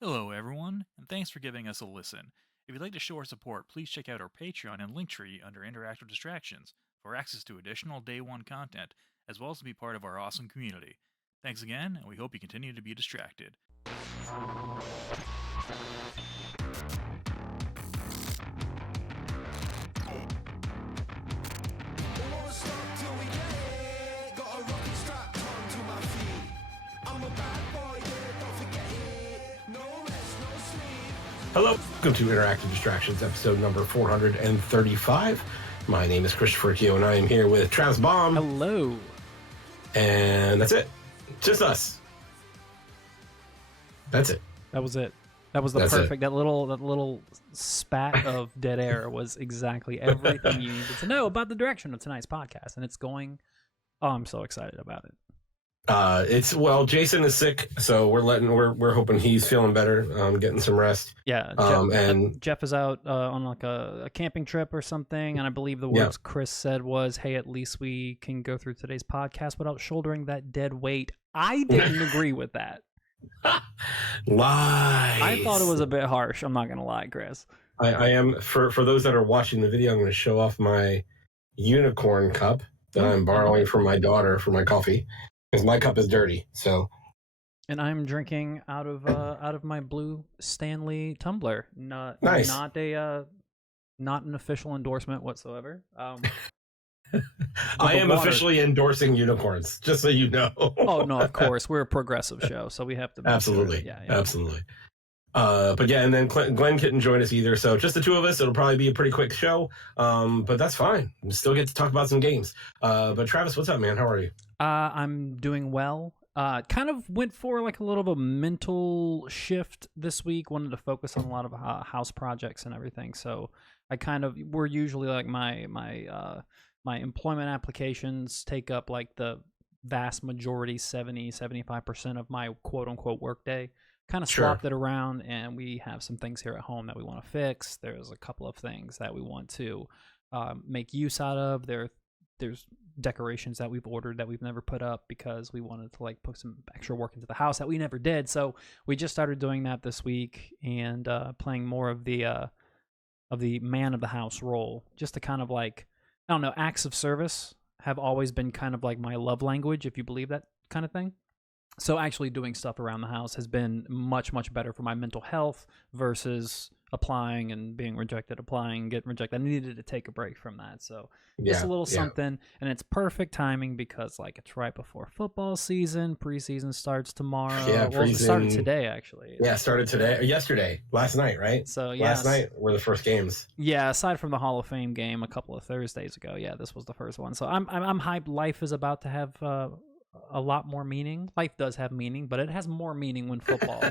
Hello, everyone, and thanks for giving us a listen. If you'd like to show our support, please check out our Patreon and Linktree under Interactive Distractions for access to additional Day 1 content, as well as to be part of our awesome community. Thanks again, and we hope you continue to be distracted. Hello, welcome to Interactive Distractions, episode number 435. My name is Christopher Keo, and I am here with Travis Baum. Hello. And that's it. Just us. That's it. That was it. That was the That's perfect. That little spat of dead air was exactly everything you needed to know about the direction of tonight's podcast, and it's going. Oh, I'm so excited about it. Jason is sick, so we're hoping he's feeling better, getting some rest. Yeah. Jeff is out on like a camping trip or something, and I believe the words Chris said was, "Hey, at least we can go through today's podcast without shouldering that dead weight." I didn't agree with that. Lies. I thought it was a bit harsh. I'm not gonna lie, Chris. I am for those that are watching the video. I'm going to show off my unicorn cup that I'm borrowing from my daughter for my coffee. Because my cup is dirty, so. And I'm drinking out of my blue Stanley tumbler. Nice. Not an official endorsement whatsoever. I am officially endorsing unicorns, just so you know. Oh no, of course we're a progressive show, so we have to. Absolutely, sure. absolutely. But yeah, and then Glenn couldn't join us either, so just the two of us. It'll probably be a pretty quick show, but that's fine. We still get to talk about some games. But Travis, what's up, man? How are you? I'm doing well. Kind of went for like a little of a mental shift this week. Wanted to focus on a lot of house projects and everything. So we're usually like my employment applications take up like the vast majority, 75% of my quote unquote work day. Kind of swapped it around, and we have some things here at home that we want to fix. There's a couple of things that we want to make use out of. There's decorations that we've ordered that we've never put up because we wanted to like put some extra work into the house that we never did. So we just started doing that this week and playing more of the man of the house role, just to kind of like, I don't know, acts of service have always been kind of like my love language, if you believe that kind of thing. So actually doing stuff around the house has been much, much better for my mental health versus applying and being rejected, applying, getting rejected. I needed to take a break from that. So just a little something. And it's perfect timing because like it's right before football season. Preseason starts tomorrow. Yeah, it started today, actually. Yeah, started today. Yesterday. Last night, right? So yeah. Last night were the first games. Yeah, aside from the Hall of Fame game a couple of Thursdays ago, yeah, this was the first one. So I'm hyped. Life is about to have a lot more meaning. Life does have meaning, but it has more meaning when football.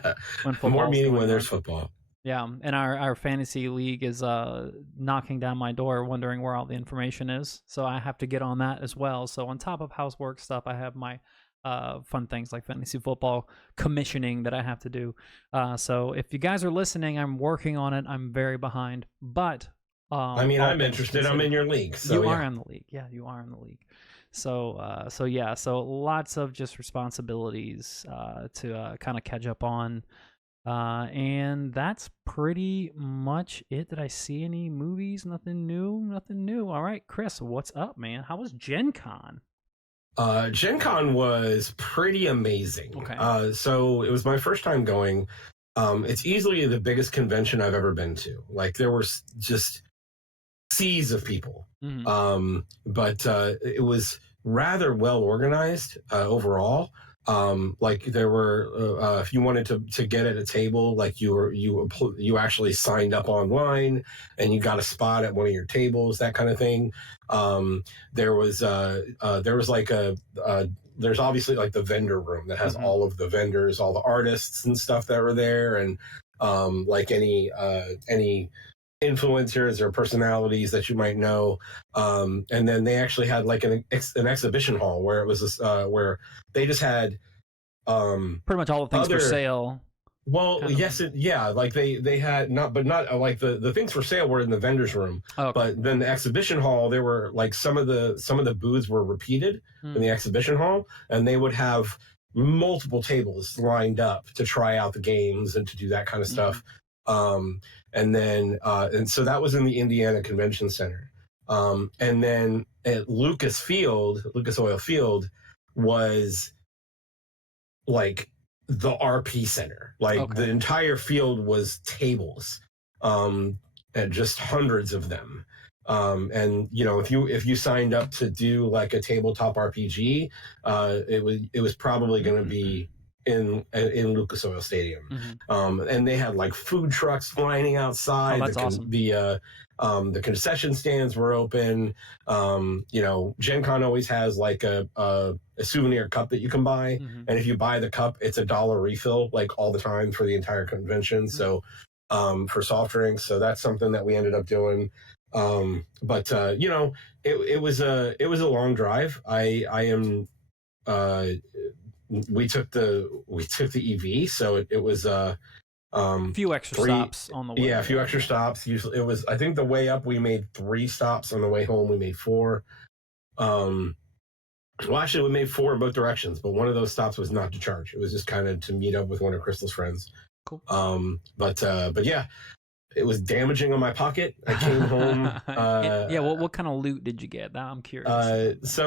More meaning when there's football. Yeah, and our fantasy league is knocking down my door, wondering where all the information is. So I have to get on that as well. So on top of housework stuff, I have my fun things like fantasy football commissioning that I have to do. So if you guys are listening, I'm working on it. I'm very behind, but I'm interested. I'm in your league. So you are in the league. Yeah, you are in the league. So lots of just responsibilities to kind of catch up on. And that's pretty much it. Did I see any movies? Nothing new. All right, Chris, what's up, man? How was Gen Con? Gen Con was pretty amazing. Okay. So it was my first time going. It's easily the biggest convention I've ever been to. Like there were just seas of people. Mm-hmm. But it was rather well organized overall. Like there were, if you wanted to get at a table, like you actually signed up online and you got a spot at one of your tables, that kind of thing. There was like there's obviously like the vendor room that has all of the vendors, all the artists and stuff that were there, and like any influencers or personalities that you might know, and then they actually had like an exhibition hall where it was this, where they just had pretty much all the things for sale. Well, like they had not like the things for sale were in the vendors room. Okay. But then the exhibition hall, there were like some of the booths were repeated in the exhibition hall, and they would have multiple tables lined up to try out the games and to do that kind of stuff. And so that was in the Indiana Convention Center. And then at Lucas Oil Field was like the RP center. Like the entire field was tables, and just hundreds of them. And if you signed up to do like a tabletop RPG, it was probably going to be in Lucas Oil Stadium. And they had like food trucks lining outside. Oh, that's awesome. The concession stands were open. Gen Con always has like a souvenir cup that you can buy. And if you buy the cup, it's $1 refill, like all the time for the entire convention. So for soft drinks. So that's something that we ended up doing. But it was a long drive. We took the EV, so it was a few extra stops on the way. Yeah, a few extra stops. Usually, it was, I think the way up we made 3 stops. On the way home we made 4. Well, actually, we made 4 in both directions, but one of those stops was not to charge. It was just kind of to meet up with one of Crystal's friends. Cool. But yeah, it was damaging on my pocket. I came home. What kind of loot did you get? I'm curious.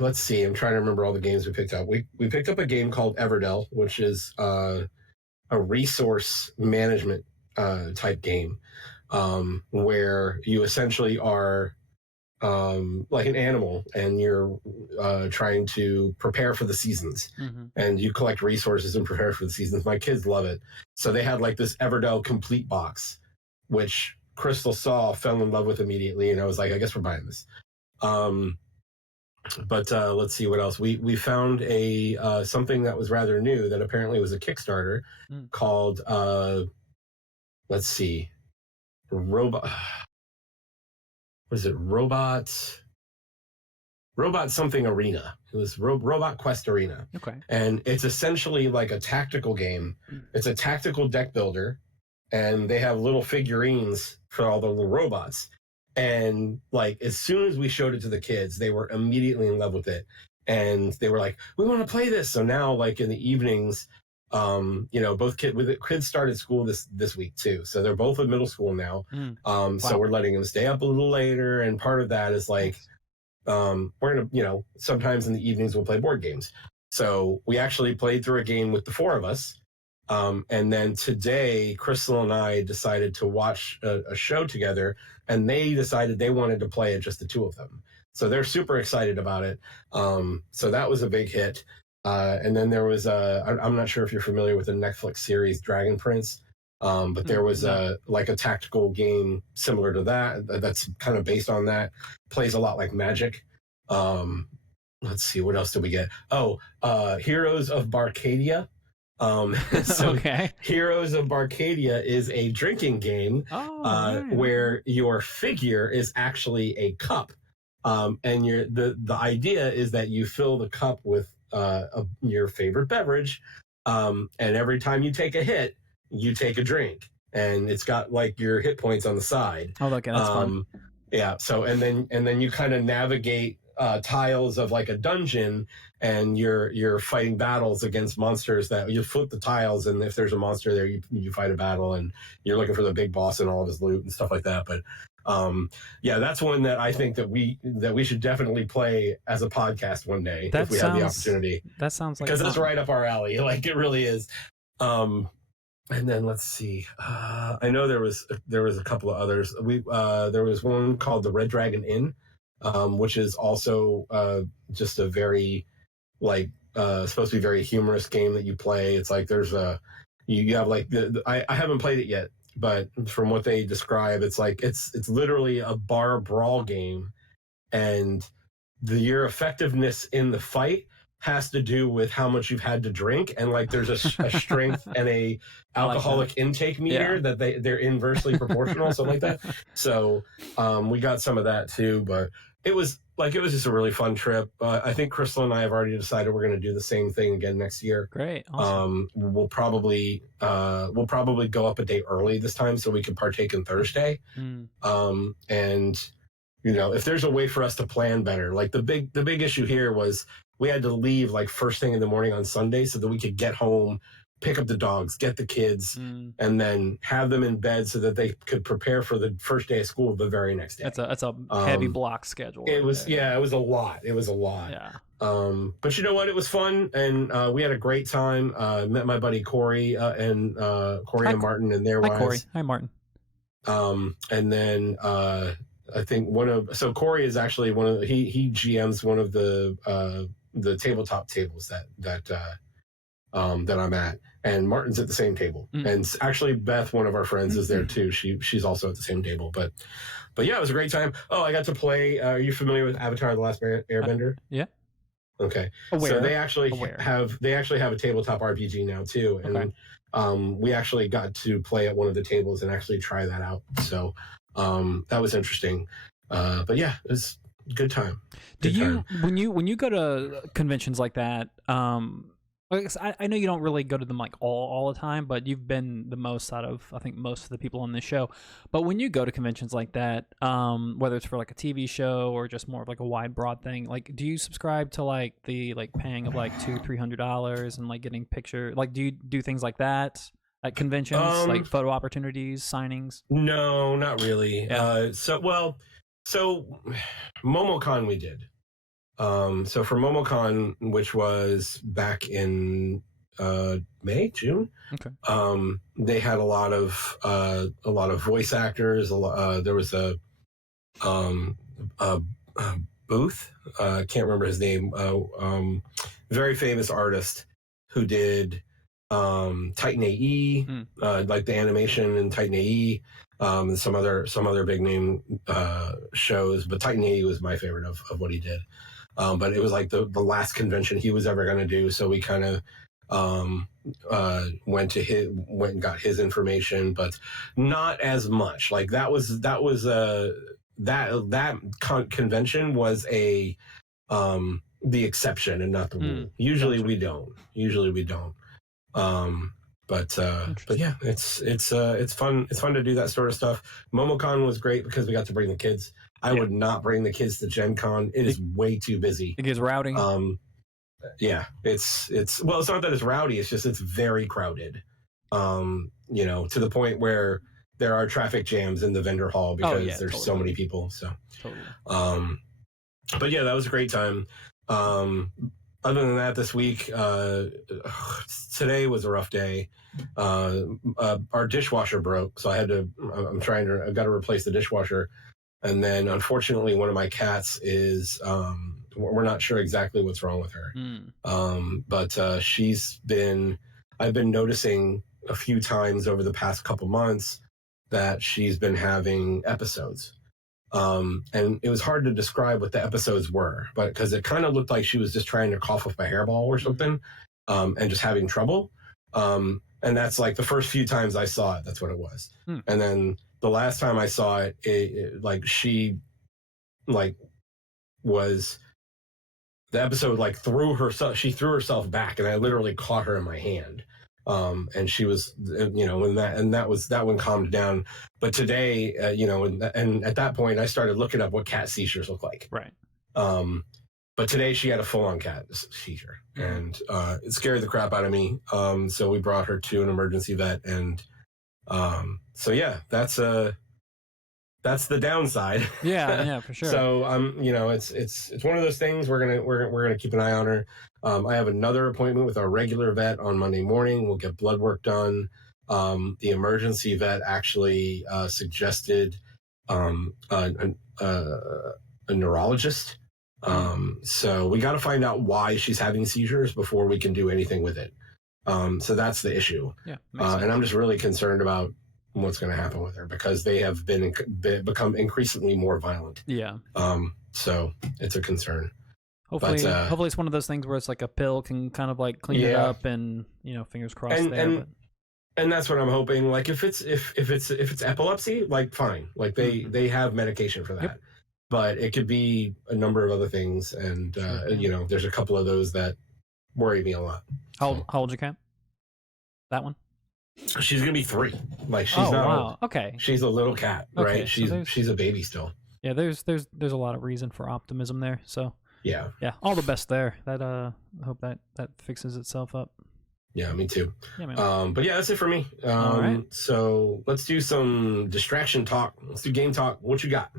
Let's see. I'm trying to remember all the games we picked up. We picked up a game called Everdell, which is a resource management type game, where you essentially are like an animal, and you're trying to prepare for the seasons, and you collect resources and prepare for the seasons. My kids love it. So they had like this Everdell complete box, which Crystal saw, fell in love with immediately, and I was like, I guess we're buying this. But let's see what else. We found a something that was rather new that apparently was a Kickstarter called let's see, robot. Was it robot something arena? It was Robot Quest Arena. Okay. And it's essentially like a tactical game. It's a tactical deck builder, and they have little figurines for all the little robots. And like, as soon as we showed it to the kids, they were immediately in love with it. And they were like, we want to play this. So now, like in the evenings, both kids started school this week too. So they're both in middle school now. So we're letting them stay up a little later. And part of that is like, we're going to, sometimes in the evenings we'll play board games. So we actually played through a game with the 4 of us. And then today, Crystal and I decided to watch a show together, and they decided they wanted to play it, just the 2 of them. So they're super excited about it. So that was a big hit. And then there was I'm not sure if you're familiar with the Netflix series Dragon Prince, but there was a tactical game similar to that that's kind of based on that. Plays a lot like Magic. Let's see, what else did we get? Heroes of Barcadia. Heroes of Barcadia is a drinking game where your figure is actually a cup, and the idea is that you fill the cup with your favorite beverage, and every time you take a hit, you take a drink, and it's got like your hit points on the side. Oh, okay, that's fun. Yeah. So and then you kind of navigate tiles of like a dungeon, and you're fighting battles against monsters that you flip the tiles, and if there's a monster there, you fight a battle, and you're looking for the big boss and all of his loot and stuff like that. But that's one that I think that we should definitely play as a podcast one day if we have the opportunity. That sounds like, because it's right up our alley. Like, it really is. And then let's see. I know there was a couple of others. There was one called the Red Dragon Inn, which is also just a very supposed to be very humorous game that you play. It's like there's you have like I haven't played it yet, but from what they describe, it's like it's literally a bar brawl game, and your effectiveness in the fight has to do with how much you've had to drink, and like there's a strength and a alcoholic intake meter that they're inversely proportional, something like that. So we got some of that too, but it was just a really fun trip. I think Crystal and I have already decided we're going to do the same thing again next year. Great. Awesome. We'll probably go up a day early this time so we can partake in Thursday. And if there's a way for us to plan better, like the big issue here was we had to leave like first thing in the morning on Sunday so that we could get home, pick up the dogs, get the kids, and then have them in bed so that they could prepare for the first day of school the very next day. That's a heavy block schedule. It right was there. it was a lot. It was a lot. Yeah. But you know what? It was fun, and we had a great time. Met my buddy Corey and Corey and Martin and their Hi, wives. Corey. Hi, Martin. And then I think Corey is actually he GMs one of the tabletop tables that I'm at, and Martin's at the same table, and actually Beth, one of our friends, is there too. She's also at the same table, but yeah, it was a great time. Oh, I got to play. Are you familiar with Avatar: The Last Airbender? Yeah. Okay. Aware. So they actually have a tabletop RPG now too, and we actually got to play at one of the tables and actually try that out. So that was interesting. But yeah, it was a good time. When you go to conventions like that, I know you don't really go to them like all the time, but you've been the most out of, I think, most of the people on this show. But when you go to conventions like that, whether it's for like a TV show or just more of like a wide broad thing, like do you subscribe to like the paying of like $200-300 and like getting picture, like do you do things like that at conventions, like photo opportunities, signings? No, not really. Yeah. So MomoCon we did. So for MomoCon, which was back in May, June, they had a lot of voice actors. There was a booth. Can't remember his name. Very famous artist who did Titan AE, like the animation in Titan AE, and some other big name shows. But Titan AE was my favorite of what he did. But it was like the last convention he was ever going to do, so we kind of went and got his information, but not as much. Like that convention was the exception and not the rule. Usually we don't. But yeah, it's fun. It's fun to do that sort of stuff. MomoCon was great because we got to bring the kids. I would not bring the kids to Gen Con. It is way too busy. It gets rowdy. Yeah, it's well, it's not that it's rowdy. It's just it's very crowded. To the point where there are traffic jams in the vendor hall because there's so many people. So, but yeah, that was a great time. Other than that, this week, today was a rough day. Our dishwasher broke, so I got to replace the dishwasher. And then, unfortunately, one of my cats is, we're not sure exactly what's wrong with her. But I've been noticing a few times over the past couple months that she's been having episodes. And it was hard to describe what the episodes were, but because it kind of looked like she was just trying to cough up a hairball or something, and just having trouble. And that's like the first few times I saw it, that's what it was. And then the last time I saw it, the episode she threw herself back, and I literally caught her in my hand. And she was, that one calmed down. But today, and at that point, I started looking up what cat seizures look like. Right. But today she had a full-on cat seizure, and it scared the crap out of me. So we brought her to an emergency vet, and so yeah, that's the downside. Yeah, for sure. So it's one of those things. We're gonna keep an eye on her. I have another appointment with our regular vet on Monday morning. We'll get blood work done. The emergency vet actually suggested a neurologist. So we got to find out why she's having seizures before we can do anything with it. So that's the issue. Yeah, and I'm just really concerned about what's going to happen with her because they have become increasingly more violent. Yeah. So it's a concern. Hopefully it's one of those things where it's like a pill can kind of like clean it up, and fingers crossed and that's what I'm hoping. Like if it's epilepsy, like fine, like they have medication for that. Yep. But it could be a number of other things, and there's a couple of those that worry me a lot. How old's your cat? That one? She's gonna be 3. Like she's not old. Okay. She's a little cat, right? Okay, She's a baby still. Yeah, there's a lot of reason for optimism there. So Yeah. Yeah, all the best there. That hope that fixes itself up. Yeah, me too. Yeah, man. But yeah, that's it for me. All right. So let's do some distraction talk. Let's do game talk. What you got?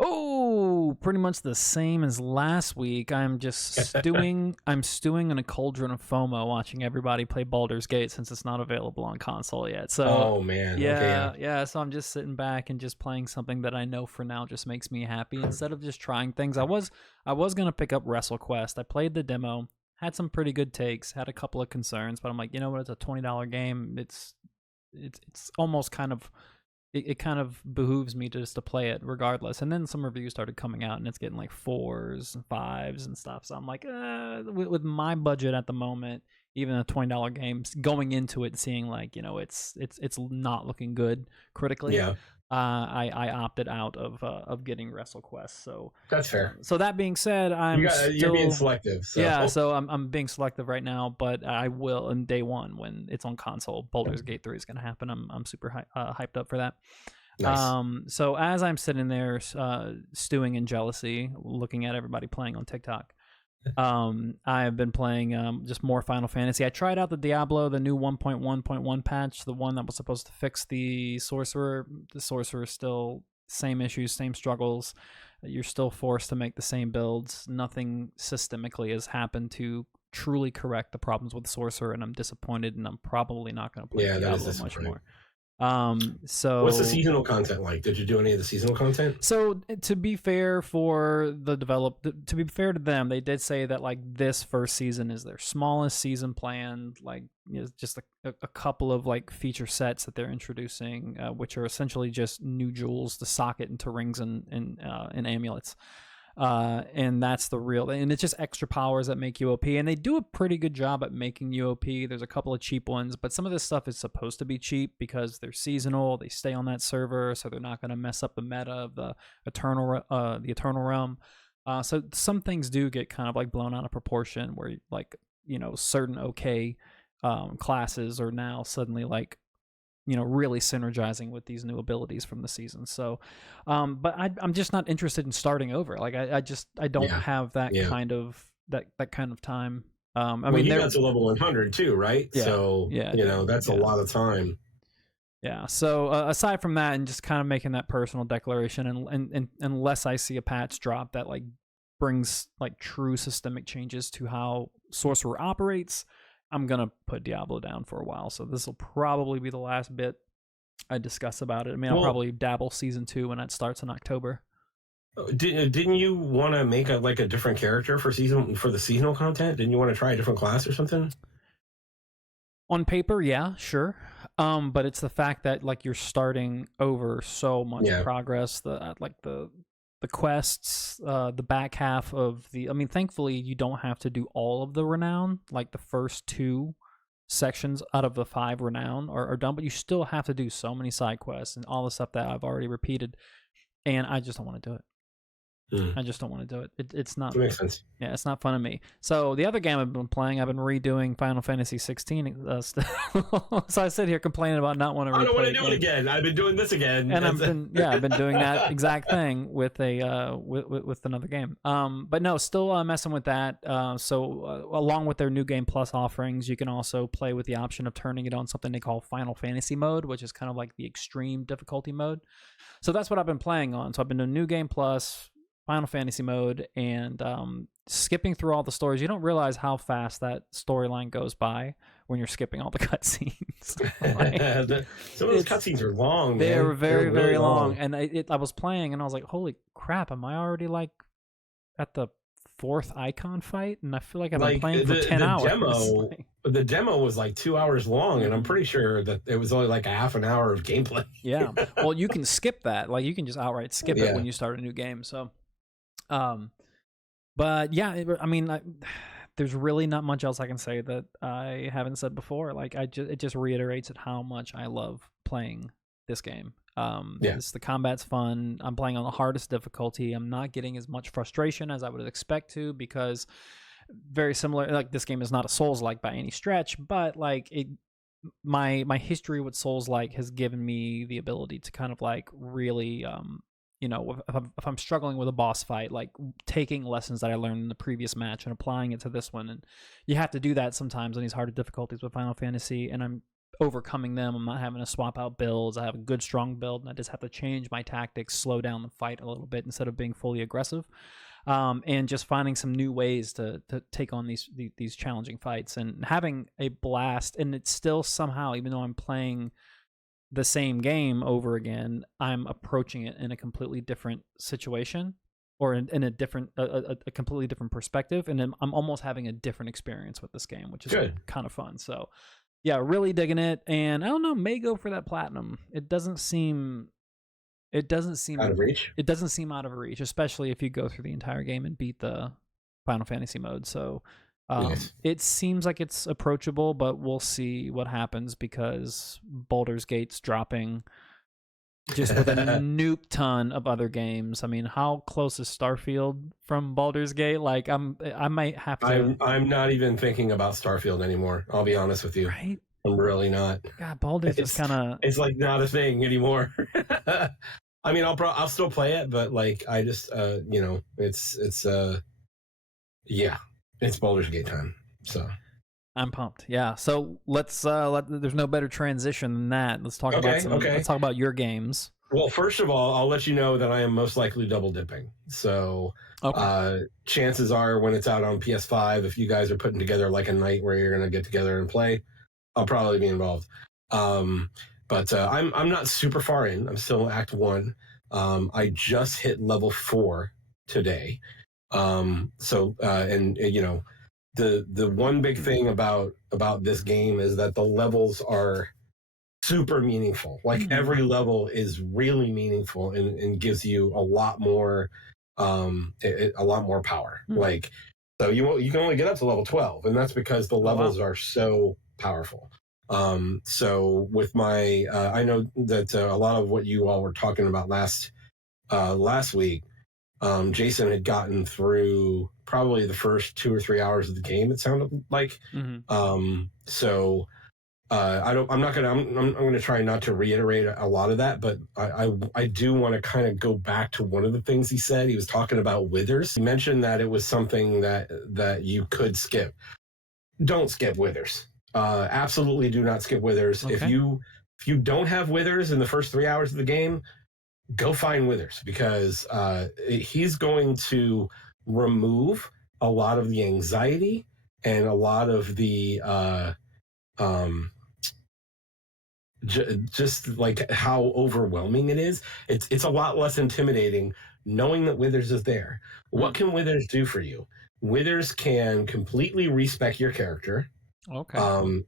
Oh, pretty much the same as last week. I'm just stewing. I'm stewing in a cauldron of FOMO, watching everybody play Baldur's Gate since it's not available on console yet. So, oh man, yeah, okay, yeah. So I'm just sitting back and just playing something that I know for now just makes me happy instead of just trying things. I was gonna pick up WrestleQuest. I played the demo, had some pretty good takes, had a couple of concerns, but I'm like, you know what? It's a $20 game. It's almost kind of. It kind of behooves me just to play it regardless. And then some reviews started coming out and it's getting like 4s and 5s and stuff. So I'm like, with my budget at the moment, even a $20 game, going into it, seeing like, you know, it's not looking good critically. yeah. I opted out of getting WrestleQuest. So That's fair. So that being said, you're being selective. So. Yeah, so I'm being selective right now, but I will on day one when it's on console. Baldur's Gate 3 is going to happen. I'm super hyped up for that. Nice. So as I'm sitting there stewing in jealousy, looking at everybody playing on TikTok, I've been playing just more Final Fantasy. I tried out the Diablo, the new 1.1.1 patch, the one that was supposed to fix the sorcerer. The sorcerer is still same issues, same struggles. You're still forced to make the same builds. Nothing systemically has happened to truly correct the problems with sorcerer, and I'm disappointed, and I'm probably not going to play Diablo much more. So what's the seasonal content like? Did you do any of the seasonal content? So to be fair to be fair to them, they did say that like this first season is their smallest season planned, like, you know, just a couple of like feature sets that they're introducing, which are essentially just new jewels to socket into rings and amulets. And that's the real, and it's just extra powers that make you OP, and they do a pretty good job at making you OP. There's a couple of cheap ones, but some of this stuff is supposed to be cheap because they're seasonal. They stay on that server, so they're not going to mess up the meta of the Eternal Realm. So some things do get kind of like blown out of proportion, where like, you know, certain classes are now suddenly like, you know, really synergizing with these new abilities from the season. So, but I'm just not interested in starting over. Like I don't have that kind of that kind of time. I mean, you got to level 100 too, right? Yeah, so you know that's a lot of time. Yeah. So aside from that, and just kind of making that personal declaration, and unless I see a patch drop that like brings like true systemic changes to how sorcerer operates, I'm going to put Diablo down for a while. So this will probably be the last bit I discuss about it. I mean, I'll probably dabble season 2 when that starts in October. Didn't you want to make a different character for the seasonal content? Didn't you want to try a different class or something? On paper, yeah, sure. But it's the fact that like you're starting over so much progress, the quests, the back half of I mean, thankfully you don't have to do all of the renown. Like the first 2 sections out of the 5 renown are done, but you still have to do so many side quests and all the stuff that I've already repeated, and I just don't want to do it. I just don't want to do it. It's not. That makes sense. Yeah, it's not fun to me. So the other game I've been playing, I've been redoing Final Fantasy 16. So I sit here complaining about not wanting to. I don't want to do it again. I've been doing this again, and I've been doing that exact thing with with another game. But no, still messing with that. So along with their new game plus offerings, you can also play with the option of turning it on something they call Final Fantasy mode, which is kind of like the extreme difficulty mode. So that's what I've been playing on. So I've been doing new game plus, Final Fantasy mode, and skipping through all the stories. You don't realize how fast that storyline goes by when you're skipping all the cutscenes. Like, some of those cutscenes are long. They are very, really very long. And I was playing, and I was like, "Holy crap! Am I already like at the 4th icon fight?" And I feel like I've been playing for 10 hours. The demo was like 2 hours long, and I'm pretty sure that it was only like a half an hour of gameplay. Yeah. Well, you can skip that. Like you can just outright skip it when you start a new game. So. But yeah, I mean, there's really not much else I can say that I haven't said before. Like it just reiterates how much I love playing this game. The combat's fun. I'm playing on the hardest difficulty. I'm not getting as much frustration as I would expect to, because very similar, like this game is not a Souls-like by any stretch, but like my history with Souls-like has given me the ability to kind of like really you know, if I'm struggling with a boss fight, like taking lessons that I learned in the previous match and applying it to this one. And you have to do that sometimes on these harder difficulties with Final Fantasy, and I'm overcoming them. I'm not having to swap out builds. I have a good strong build, and I just have to change my tactics, slow down the fight a little bit instead of being fully aggressive. And just finding some new ways to take on these challenging fights and having a blast. And it's still somehow, even though I'm playing the same game over again, I'm approaching it in a completely different situation, or in a different, a completely different perspective, and I'm almost having a different experience with this game, which is Good. kind of fun. So, yeah, really digging it, and I don't know, may go for that platinum. It doesn't seem Out of reach. it doesn't seem out of reach, especially if you go through the entire game and beat the Final Fantasy mode. So Yes. it seems like it's approachable, but we'll see what happens because Baldur's Gate's dropping just with a nuke ton of other games. I mean, how close is Starfield from Baldur's Gate? Like, I might have to. I'm not even thinking about Starfield anymore. I'll be honest with you. Right? I'm really not. God, Baldur's just kind of. It's like not a thing anymore. I mean, I'll still play it, but like I just you know, it's yeah, it's Baldur's Gate time. So I'm pumped. Yeah. So let's there's no better transition than that. Let's talk about let's talk about your games. Well, first of all, I'll let you know that I am most likely double dipping. So chances are when it's out on PS5, if you guys are putting together like a night where you're gonna get together and play, I'll probably be involved. But I'm not super far in. I'm still Act 1. I just hit level 4 today. So you know, the one big thing about this game is that the levels are super meaningful. Like every level is really meaningful and gives you a lot more power. Like, so you can only get up to level 12, and that's because the levels are so powerful. So with my I know that a lot of what you all were talking about last week, Jason had gotten through probably the first 2 or 3 hours of the game, it sounded like. So I'm gonna try not to reiterate a lot of that, but I do want to kind of go back to one of the things he said. He was talking about withers. He mentioned that it was something that you could skip. Don't skip withers. Absolutely do not skip withers. Okay. If you don't have withers in the first 3 hours of the game, go find withers, because he's going to remove a lot of the anxiety and a lot of the just like how overwhelming it is. It's a lot less intimidating knowing that withers is there. What can withers do for you? Withers can completely respec your character. Okay.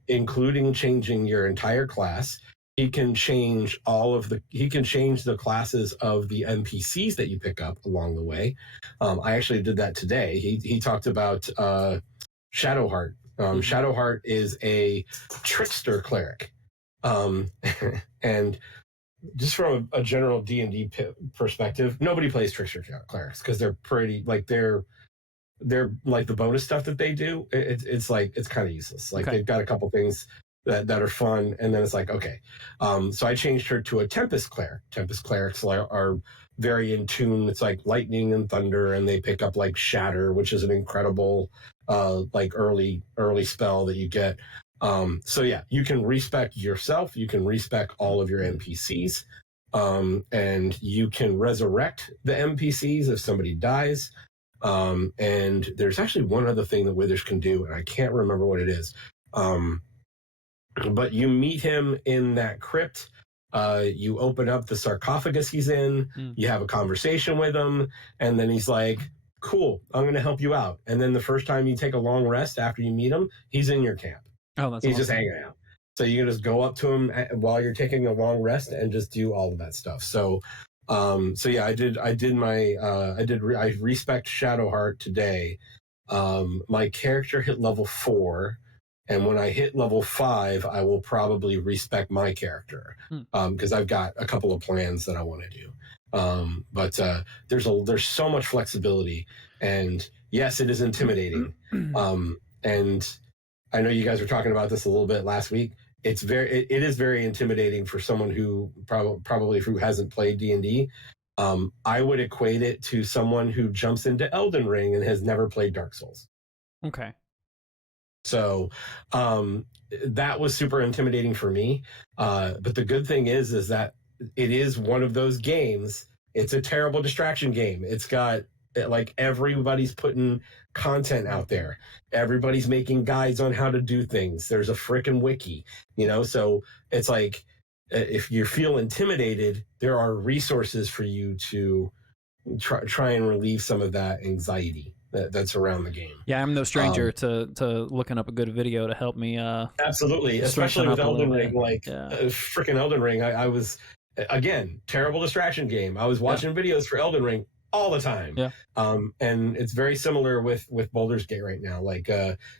Including changing your entire class. He can change the classes of the NPCs that you pick up along the way. I actually did that today. He talked about Shadowheart. Shadowheart is a trickster cleric. And just from a general D&D perspective, nobody plays trickster clerics because they're pretty, like, they're like the bonus stuff that they do. It's like, it's kind of useless. Like, they've got a couple things that are fun, and then it's like, okay. So I changed her to a Tempest Cleric. Tempest Clerics are very in tune. It's like lightning and thunder, and they pick up like Shatter, which is an incredible like early spell that you get. So yeah, you can respec yourself, you can respec all of your NPCs, and you can resurrect the NPCs if somebody dies. And there's actually one other thing that Withers can do, and I can't remember what it is. But you meet him in that crypt. You open up the sarcophagus he's in. You have a conversation with him, and then he's like, cool, I'm going to help you out. And then the first time you take a long rest after you meet him, he's in your camp. Oh, that's he's awesome. Just hanging out. So you can just go up to him while you're taking a long rest and just do all of that stuff. So yeah, I respect Shadowheart today. My character hit level 4, and when I hit level 5, I will probably respec my character, because I've got a couple of plans that I want to do. But there's so much flexibility, and yes, it is intimidating. And I know you guys were talking about this a little bit last week. It is very intimidating for someone who probably who hasn't played D&D. I would equate it to someone who jumps into Elden Ring and has never played Dark Souls. Okay. So that was super intimidating for me. But the good thing is that it is one of those games. It's a terrible distraction game. It's got like everybody's putting content out there. Everybody's making guides on how to do things. There's a frickin' wiki, so it's like if you feel intimidated, there are resources for you to try and relieve some of that anxiety that's around the game. Yeah, I'm no stranger to looking up a good video to help me. Absolutely, especially with Elden Ring, like freaking Elden Ring. I was, again, terrible distraction game. I was watching videos for Elden Ring all the time. Yeah. And it's very similar with Baldur's Gate right now. Like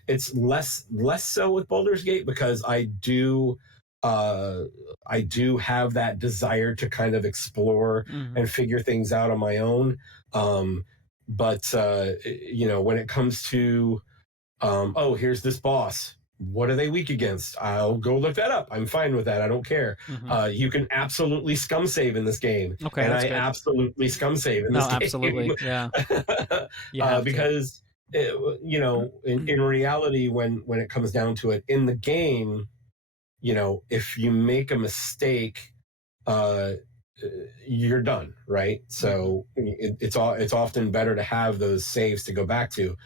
it's less so with Baldur's Gate because I do have that desire to kind of explore and figure things out on my own. But when it comes to here's this boss, what are they weak against? I'll go look that up. I'm fine with that. I don't care. You can absolutely scum save in this game. Okay, and that's I good. absolutely scum save in this game. Absolutely, yeah. Because in reality, when it comes down to it, in the game, if you make a mistake, you're done, right? So it's often better to have those saves to go back to.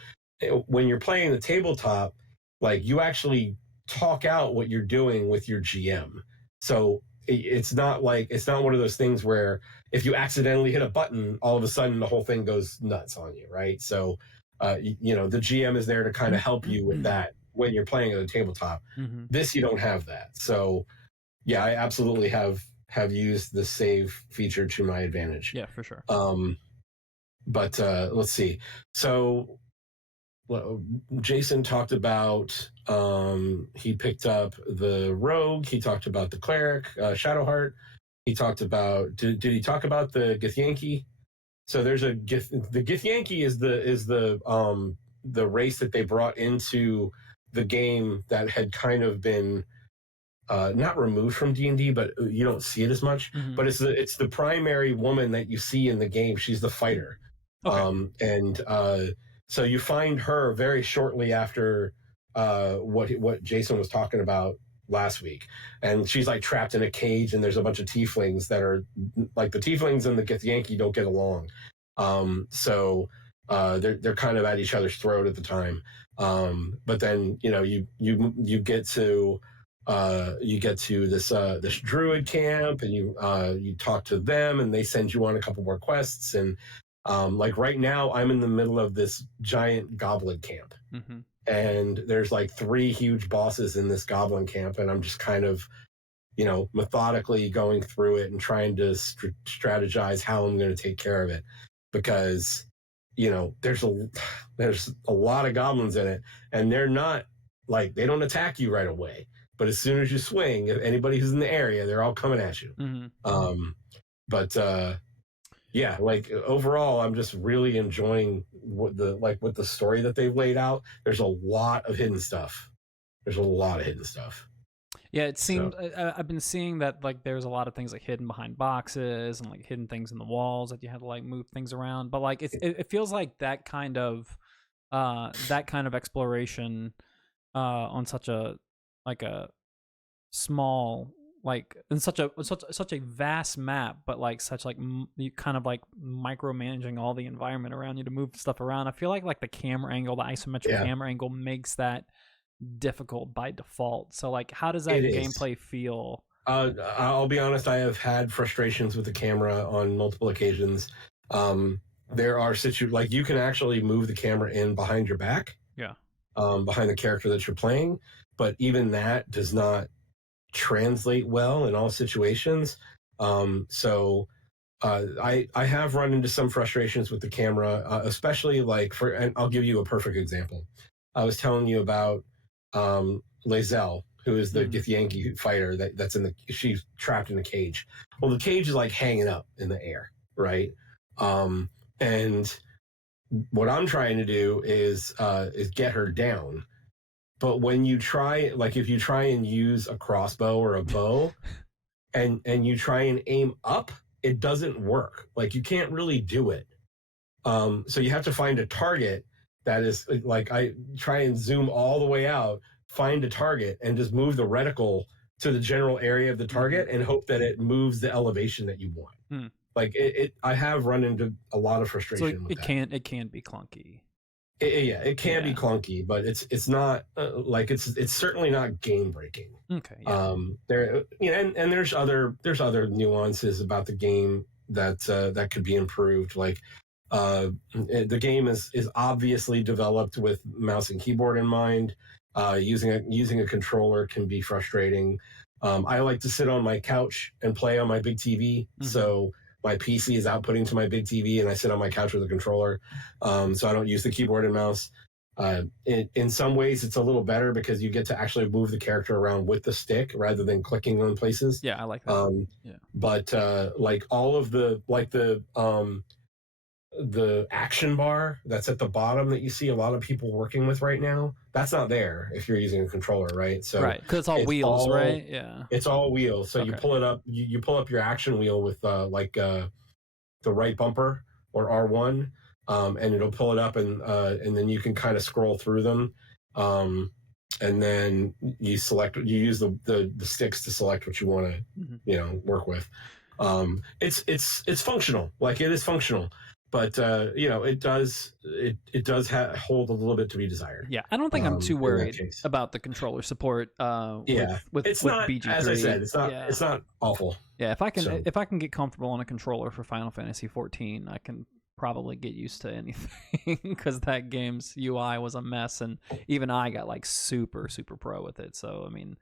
When you're playing the tabletop, like you actually talk out what you're doing with your GM. So it's not one of those things where if you accidentally hit a button, all of a sudden the whole thing goes nuts on you, right? So the GM is there to kind of help you with that when you're playing at a tabletop. This, you don't have that. So yeah, I absolutely have used the save feature to my advantage. Yeah, for sure. But let's see. So Jason talked about he picked up the rogue. He talked about the cleric, Shadowheart. He talked about did he talk about the Githyanki? So there's the Githyanki is the race that they brought into the game that had kind of been not removed from D&D, but you don't see it as much. But it's the primary woman that you see in the game. She's the fighter. Okay. So you find her very shortly after what Jason was talking about last week, and she's like trapped in a cage, and there's a bunch of tieflings that are like the tieflings and the Githyanki don't get along. So they're kind of at each other's throat at the time. But then you get to this druid camp, and you talk to them, and they send you on a couple more quests. And like right now, I'm in the middle of this giant goblin camp, and there's like 3 huge bosses in this goblin camp, and I'm just kind of methodically going through it and trying to strategize how I'm going to take care of it, because there's a lot of goblins in it, and they're not like, they don't attack you right away. But as soon as you swing, if anybody who's in the area, they're all coming at you. Yeah, like overall, I'm just really enjoying what the story that they've laid out. There's a lot of hidden stuff. Yeah, it seemed I've been seeing that like there's a lot of things like hidden behind boxes and like hidden things in the walls that you had to like move things around. But like it feels like that kind of exploration on such a small, like in such a vast map, but like such like you kind of like micromanaging all the environment around you to move stuff around. I feel like the camera angle, the isometric camera angle, makes that difficult by default. So like, how does that gameplay feel? I'll be honest, I have had frustrations with the camera on multiple occasions. There are situations like you can actually move the camera in behind your back, behind the character that you're playing, but even that does not translate well in all situations. So I have run into some frustrations with the camera, especially and I'll give you a perfect example. I was telling you about Lae'zel, who is the Githyanki fighter she's trapped in a cage. Well, the cage is like hanging up in the air, right? And what I'm trying to do is get her down. But when you try, like if you try and use a crossbow or a bow and you try and aim up, it doesn't work. Like you can't really do it. So you have to find a target that is like, I try and zoom all the way out, find a target, and just move the reticle to the general area of the target and hope that it moves the elevation that you want. Like I have run into a lot of frustration with that. It can be clunky. It can be clunky, but it's not like it's certainly not game breaking. Okay. Yeah. There, and there's other nuances about the game that could be improved. Like the game is obviously developed with mouse and keyboard in mind. Using a controller can be frustrating. I like to sit on my couch and play on my big TV, so my PC is outputting to my big TV, and I sit on my couch with a controller, so I don't use the keyboard and mouse. In some ways, it's a little better because you get to actually move the character around with the stick rather than clicking on places. Yeah, I like that. But like all of the action bar that's at the bottom that you see a lot of people working with right now, that's not there if you're using a controller, right? So because it's all wheels, right? Yeah, it's all wheels. So you pull it up, you pull up your action wheel with the right bumper or R1, and it'll pull it up, and then you can kind of scroll through them, and then you use the sticks to select what you want to work with. It's functional, like it is functional. But it does hold a little bit to be desired. Yeah, I don't think I'm too worried about the controller support. With it's not BG3. As I said, it's not awful. Yeah, if I can get comfortable on a controller for Final Fantasy 14, I can probably get used to anything because that game's UI was a mess, and even I got like super pro with it. So I mean,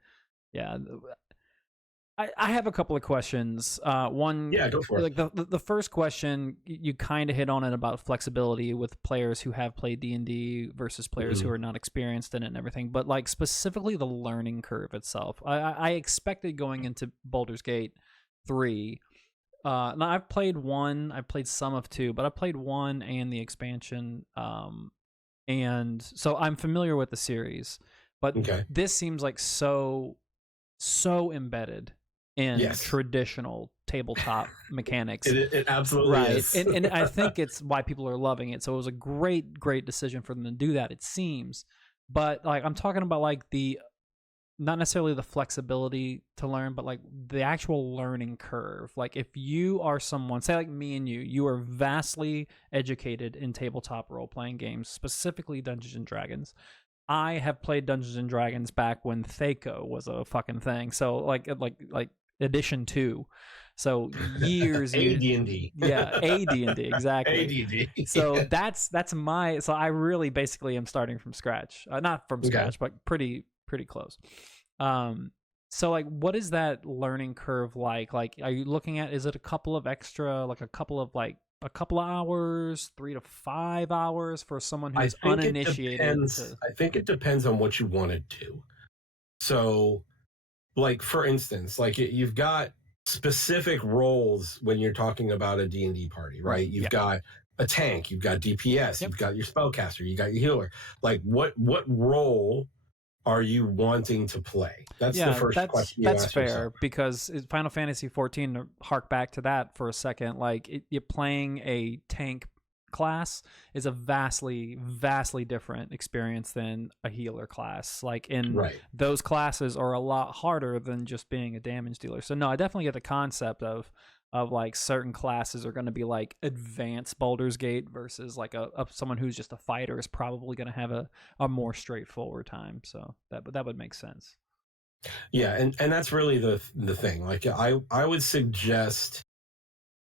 yeah. I have a couple of questions. One, go for it. Like the first question, you kind of hit on it about flexibility with players who have played D&D versus players who are not experienced in it and everything. But like specifically the learning curve itself, I expected going into Baldur's Gate 3. Now I've played 1, I've played some of 2, but I played 1 and the expansion, and so I'm familiar with the series. But this seems like so embedded in traditional tabletop mechanics. It absolutely is. and I think it's why people are loving it. So it was a great decision for them to do that, it seems. But like I'm talking about like the not necessarily the flexibility to learn, but like the actual learning curve. Like if you are someone, say like me and you are vastly educated in tabletop role-playing games, specifically Dungeons and Dragons. I have played Dungeons and Dragons back when Thaco was a fucking thing. So like edition 2. So years AD&D. Yeah, AD&D, exactly. AD&D. So that's my, so I really basically am starting from scratch. Not from scratch, but pretty close. So like what is that learning curve like? Like are you looking at, is it a couple of hours, 3 to 5 hours for someone who's uninitiated? I think it depends on what you want to do. So like for instance, like you've got specific roles when you're talking about a D&D party, right? You've got a tank, you've got DPS, you've got your spellcaster, you got your healer. Like what role are you wanting to play? That's the first question you that's ask fair yourself. Because Final Fantasy 14, to hark back to that for a second, like you're playing a tank class is a vastly different experience than a healer class. Like those classes are a lot harder than just being a damage dealer. So no, I definitely get the concept of like certain classes are going to be like advanced Baldur's Gate versus like a someone who's just a fighter is probably going to have a more straightforward time. So that would make sense. Yeah, and that's really the thing. Like I would suggest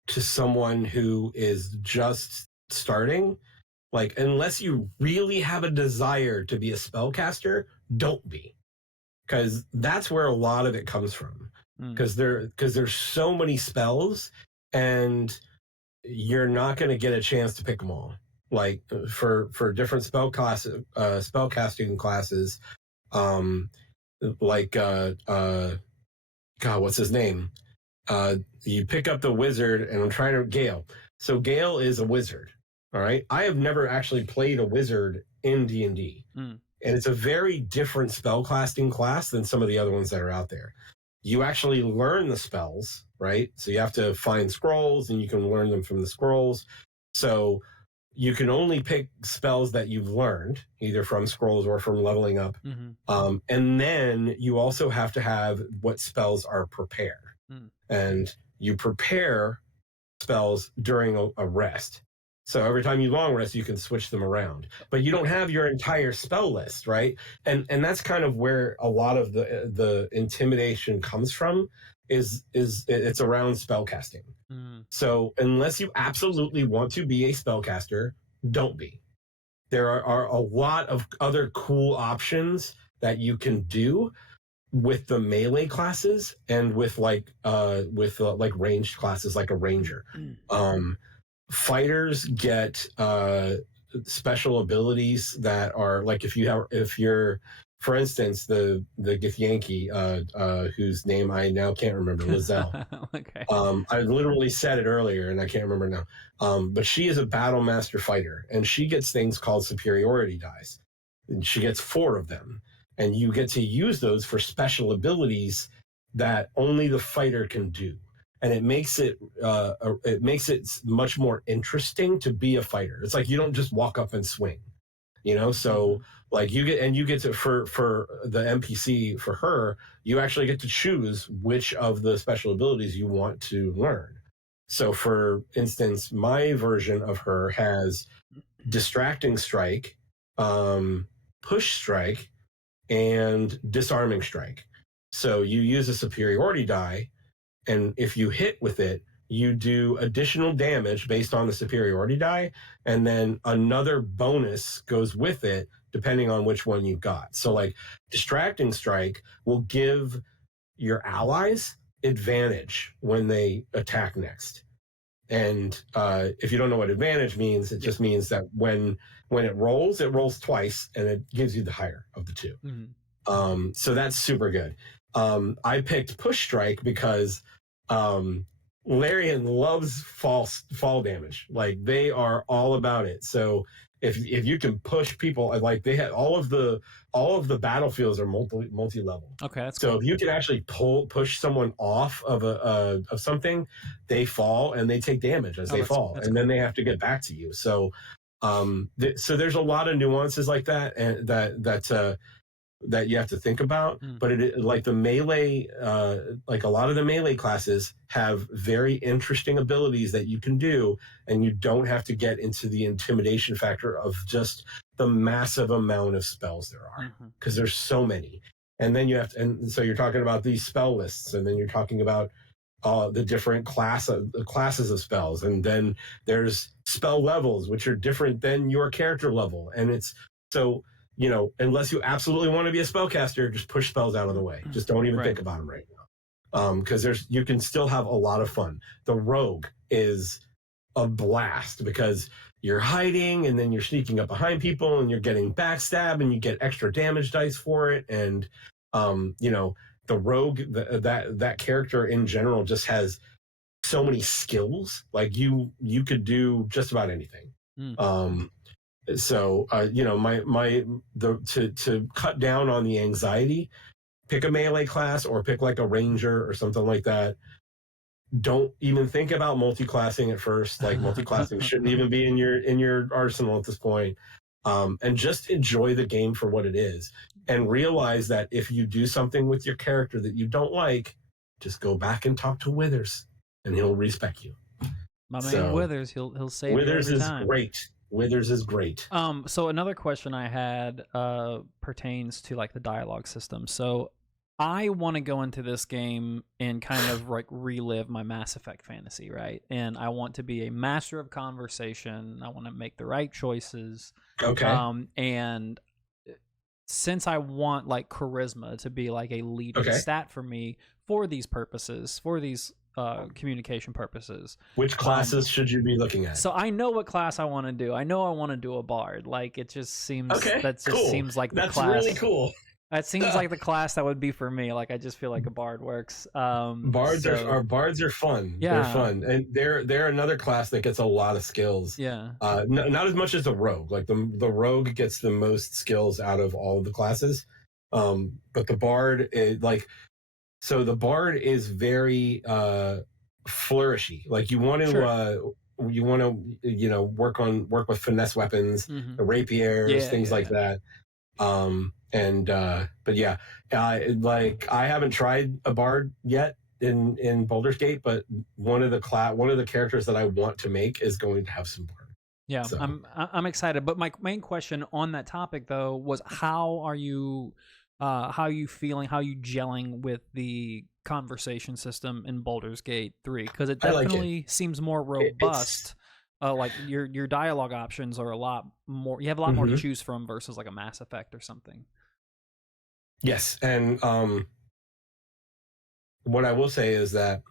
to someone who is just starting, like unless you really have a desire to be a spellcaster, don't be, because that's where a lot of it comes from. Because there's so many spells, and you're not going to get a chance to pick them all. Like for different spellcasting classes, God, what's his name? You pick up the wizard, and I'm trying to Gale. So Gale is a wizard. All right, I have never actually played a wizard in D&D, and it's a very different spellcasting class than some of the other ones that are out there. you actually learn the spells, right? So you have to find scrolls and you can learn them from the scrolls. So you can only pick spells that you've learned, either from scrolls or from leveling up. And then you also have to have what spells are prepare. And you prepare spells during a rest. So every time you long rest, you can switch them around, but you don't have your entire spell list, right? And that's kind of where a lot of the intimidation comes from. Is it's around spellcasting. So unless you absolutely want to be a spellcaster, don't be. There are a lot of other cool options that you can do with the melee classes and with like ranged classes like a ranger. Fighters get special abilities that are like if you're for instance the Githyanki whose name I now can't remember, Lizelle. Okay. I literally said it earlier and I can't remember now. But she is a battle master fighter and she gets things called superiority dice. And she gets 4 of them. And you get to use those for special abilities that only the fighter can do. And it makes it much more interesting to be a fighter. It's like you don't just walk up and swing, So like you get to for the NPC for her, you actually get to choose which of the special abilities you want to learn. So for instance, my version of her has distracting strike, push strike, and disarming strike. So you use a superiority die, and if you hit with it, you do additional damage based on the superiority die, and then another bonus goes with it depending on which one you got. So like distracting strike will give your allies advantage when they attack next. And if you don't know what advantage means, it just means that when it rolls twice, and it gives you the higher of the two. So that's super good. I picked push strike because Larian loves fall damage. Like they are all about it. So if you can push people, like they had all of the battlefields are multi level. Okay, that's so cool. If you can actually push someone off of something, they fall and they take damage as they fall, and then they have to get back to you. So so there's a lot of nuances like that, and that you have to think about. But like the melee, like a lot of the melee classes have very interesting abilities that you can do, and you don't have to get into the intimidation factor of just the massive amount of spells there are, because there's so many. And then and so you're talking about these spell lists, and then you're talking about the different classes of spells, and then there's spell levels which are different than your character level, and it's so. Unless you absolutely want to be a spellcaster, just push spells out of the way. Just don't even think about them right now. Because you can still have a lot of fun. The rogue is a blast because you're hiding and then you're sneaking up behind people and you're getting backstab and you get extra damage dice for it. And, the rogue, that character in general just has so many skills. Like you could do just about anything. So to cut down on the anxiety, pick a melee class or pick like a ranger or something like that. Don't even think about multi-classing at first. Like multi-classing shouldn't even be in your arsenal at this point. And just enjoy the game for what it is, and realize that if you do something with your character that you don't like, just go back and talk to Withers, and he'll respect you. My man Withers, he'll save Withers you every time. Withers is great. Withers is great. So another question I had pertains to like the dialogue system. So I want to go into this game and kind of like relive my Mass Effect fantasy, right? And I want to be a master of conversation. I want to make the right choices. Okay. And since I want like charisma to be like a leading stat for me for these purposes, for these communication purposes. Which classes should you be looking at? So I know what class I want to do. I know I want to do a bard. Like it just seems seems like the class. That's really cool. That seems like the class that would be for me. Like I just feel like a bard works. Bards are fun. Yeah. They're fun, and they're another class that gets a lot of skills. Yeah. Not as much as the rogue. Like the rogue gets the most skills out of all of the classes. But the bard, So the bard is very flourishy. Like you want to Sure. work with finesse weapons, Mhm. rapiers, Yeah, things yeah, like yeah. that. But yeah, like I haven't tried a bard yet in Baldur's Gate, but one of the characters that I want to make is going to have some bard. Yeah, So I'm excited. But my main question on that topic though was how are you feeling, how are you gelling with the conversation system in Baldur's Gate 3? Because it I like it. definitely seems more It's robust. Like your dialogue options are a lot more. You have a lot more to mhm. choose from versus like a Mass Effect or something. Yes, and what I will say is that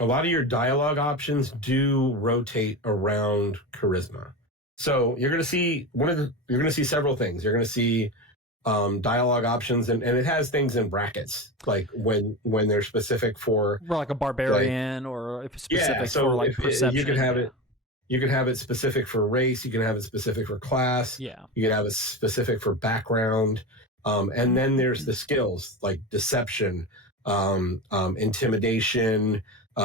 a lot of your dialogue options do rotate around charisma. So you're going to see several things. You're going to see dialogue options, and it has things in brackets, like when they're specific for Or like a like barbarian, or if it's yeah. specific for So like if you could perception. have Yeah, it, you can have it specific for race. You can have it specific for class. yeah. You can have it specific for background. And then there's the skills like deception, intimidation,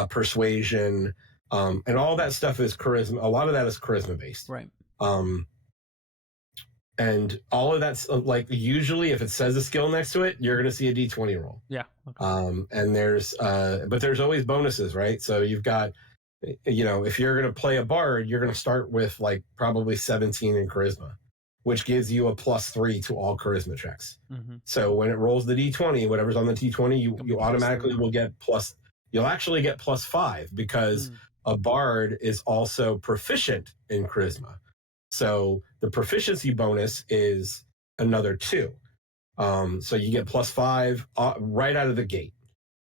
persuasion, and all that stuff is charisma. A lot of that is charisma based. Right. Um, and all of that's like usually if it says a skill next to it, you're going to see a D20 roll. Yeah. Okay. And but there's always bonuses, right? So you've got, if you're going to play a bard, you're going to start with like probably 17 in charisma, which gives you a +3 to all charisma checks. Mm-hmm. So when it rolls the D20, whatever's on the D20, you automatically +3. will get you'll actually get +5 because a bard is also proficient in charisma. So the proficiency bonus is another 2. So you get +5 right out of the gate.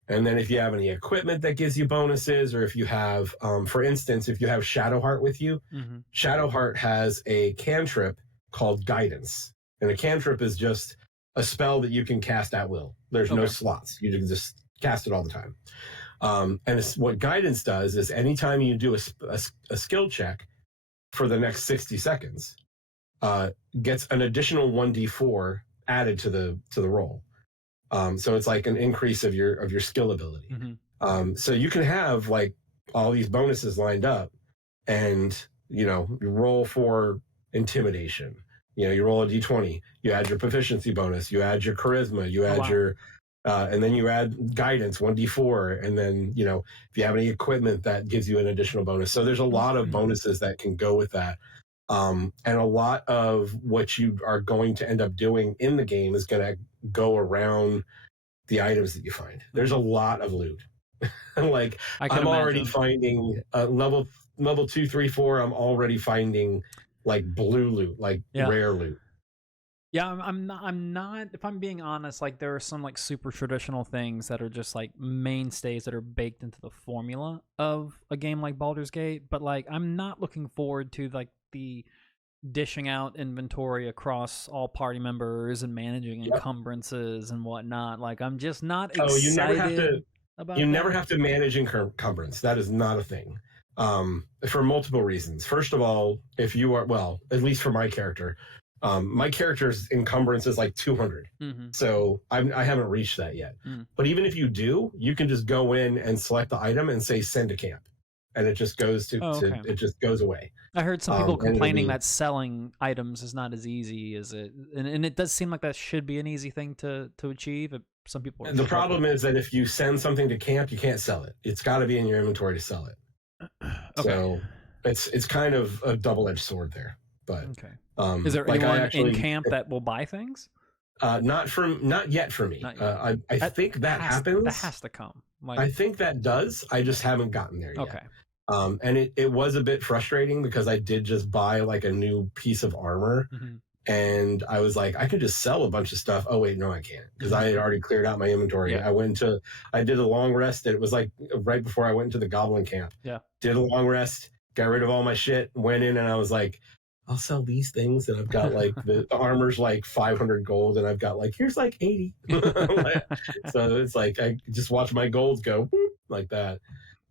And then if you have any equipment that gives you bonuses, or if you have, for instance, if you have Shadowheart with you, Mm-hmm. Shadowheart has a cantrip called Guidance. And a cantrip is just a spell that you can cast at will. There's no slots. You can just cast it all the time. And what Guidance does is anytime you do a skill check for the next 60 seconds, gets an additional 1d4 added to the roll. So it's like an increase of your skill ability. Mm-hmm. So you can have like all these bonuses lined up, and you roll for intimidation. You roll a d20, you add your proficiency bonus, you add your charisma, you add your and then you add guidance 1d4, and then if you have any equipment that gives you an additional bonus. So there's a lot of bonuses that can go with that. And a lot of what you are going to end up doing in the game is going to go around the items that you find. There's a lot of loot. Like I'm already finding level 2, 3, 4. I'm already finding like blue loot, like rare loot. Yeah, I'm not. If I'm being honest, like there are some like super traditional things that are just like mainstays that are baked into the formula of a game like Baldur's Gate. But like, I'm not looking forward to like the dishing out inventory across all party members and managing encumbrances and whatnot. Like, I'm just not excited. You never that. have to manage encumbrance. That is not a thing. For multiple reasons. First of all, if you are, well, at least for my character's encumbrance is like 200. Mm-hmm. So I haven't reached that yet. But even if you do, you can just go in and select the item and say send to camp, and it just goes it just goes away. I heard some people complaining that selling items is not as easy as it, and it does seem like that should be an easy thing to achieve. Some people. The problem is that if you send something to camp, you can't sell it. It's got to be in your inventory to sell it. So it's kind of a double-edged sword there. But is there anyone in camp that will buy things? Not yet for me. I think that happens. That has to come. I think that does. I just haven't gotten there yet. And it was a bit frustrating because I did just buy like a new piece of armor, and I was like, I could just sell a bunch of stuff. Oh wait, no, I can't, because I had already cleared out my inventory. I did a long rest. It was like right before I went into the goblin camp. Did a long rest, got rid of all my shit, went in, and I was like, I'll sell these things, and I've got like the armor's like 500 gold, and I've got like here's like 80. So it's like I just watch my golds go like that.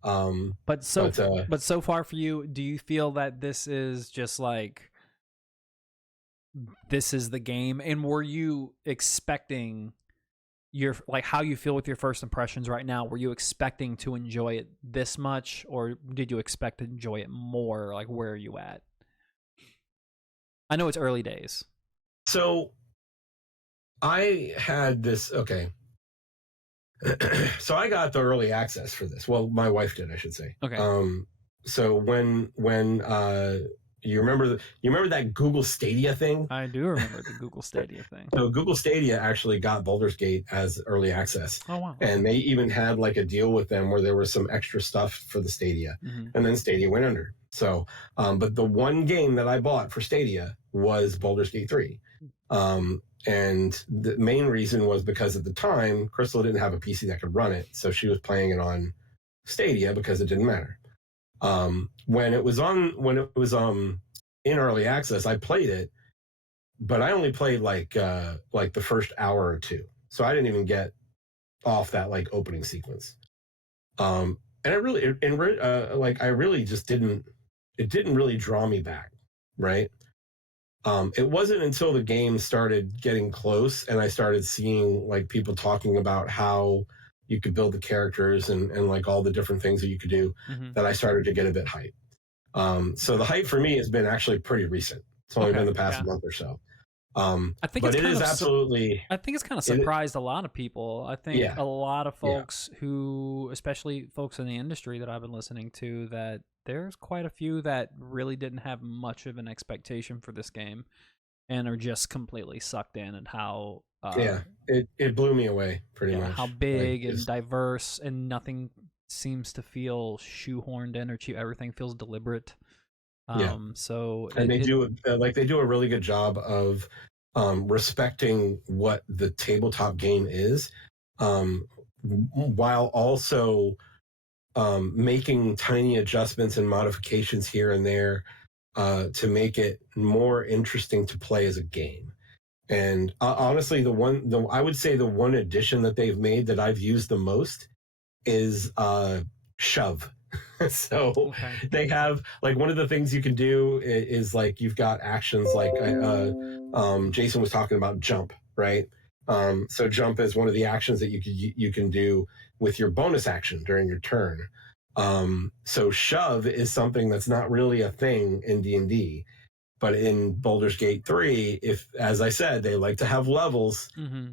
But so far for you, do you feel that this is just like this is the game, and were you expecting your like how you feel with your first impressions right now. Were you expecting to enjoy it this much, or did you expect to enjoy it more? Like, where are you at? I know it's early days. So I had this. Okay. So I got the early access for this. Well, my wife did, I should say. Okay. So when you remember that Google Stadia thing? I do remember the Google Stadia thing. So Google Stadia actually got Baldur's Gate as early access. Oh wow. And they even had like a deal with them where there was some extra stuff for the Stadia. Mm-hmm. And then Stadia went under. So, but the one game that I bought for Stadia was Baldur's Gate 3. And the main reason was because at the time, Crystal didn't have a PC that could run it. So she was playing it on Stadia because it didn't matter. When it was in early access, I played it, but I only played like the first hour or two. So I didn't even get off that like opening sequence. And I really just didn't really draw me back. Right. It wasn't until the game started getting close and I started seeing like people talking about how you could build the characters and like all the different things that you could do that I started to get a bit hyped. So the hype for me has been actually pretty recent. It's only been the past month or so. I think but it is absolutely. I think it's kind of surprised a lot of people. I think a lot of folks who, especially folks in the industry that I've been listening to, that there's quite a few that really didn't have much of an expectation for this game and are just completely sucked in at how it blew me away pretty much. How big and diverse, and nothing seems to feel shoehorned in or cheap. Everything feels deliberate. So they do a really good job of respecting what the tabletop game is, while also making tiny adjustments and modifications here and there to make it more interesting to play as a game. And honestly, I would say the one addition that they've made that I've used the most is shove. So they have like one of the things you can do is like you've got actions like Jason was talking about jump, right? So jump is one of the actions that you can do with your bonus action during your turn. So shove is something that's not really a thing in D&D, but in Baldur's Gate 3, if, as I said, they like to have levels,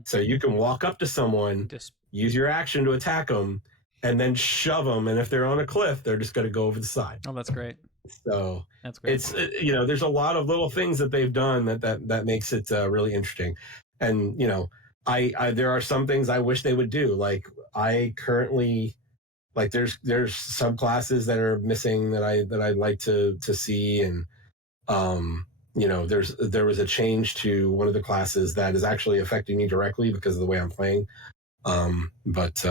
so you can walk up to someone, use your action to attack them, and then shove them. And if they're on a cliff, they're just going to go over the side. Oh, that's great. So that's great. It's, there's a lot of little things that they've done that makes it really interesting. And, I there are some things I wish they would do. Like I currently, like there's subclasses that are missing that I'd like to see. And, there was a change to one of the classes that is actually affecting me directly because of the way I'm playing. But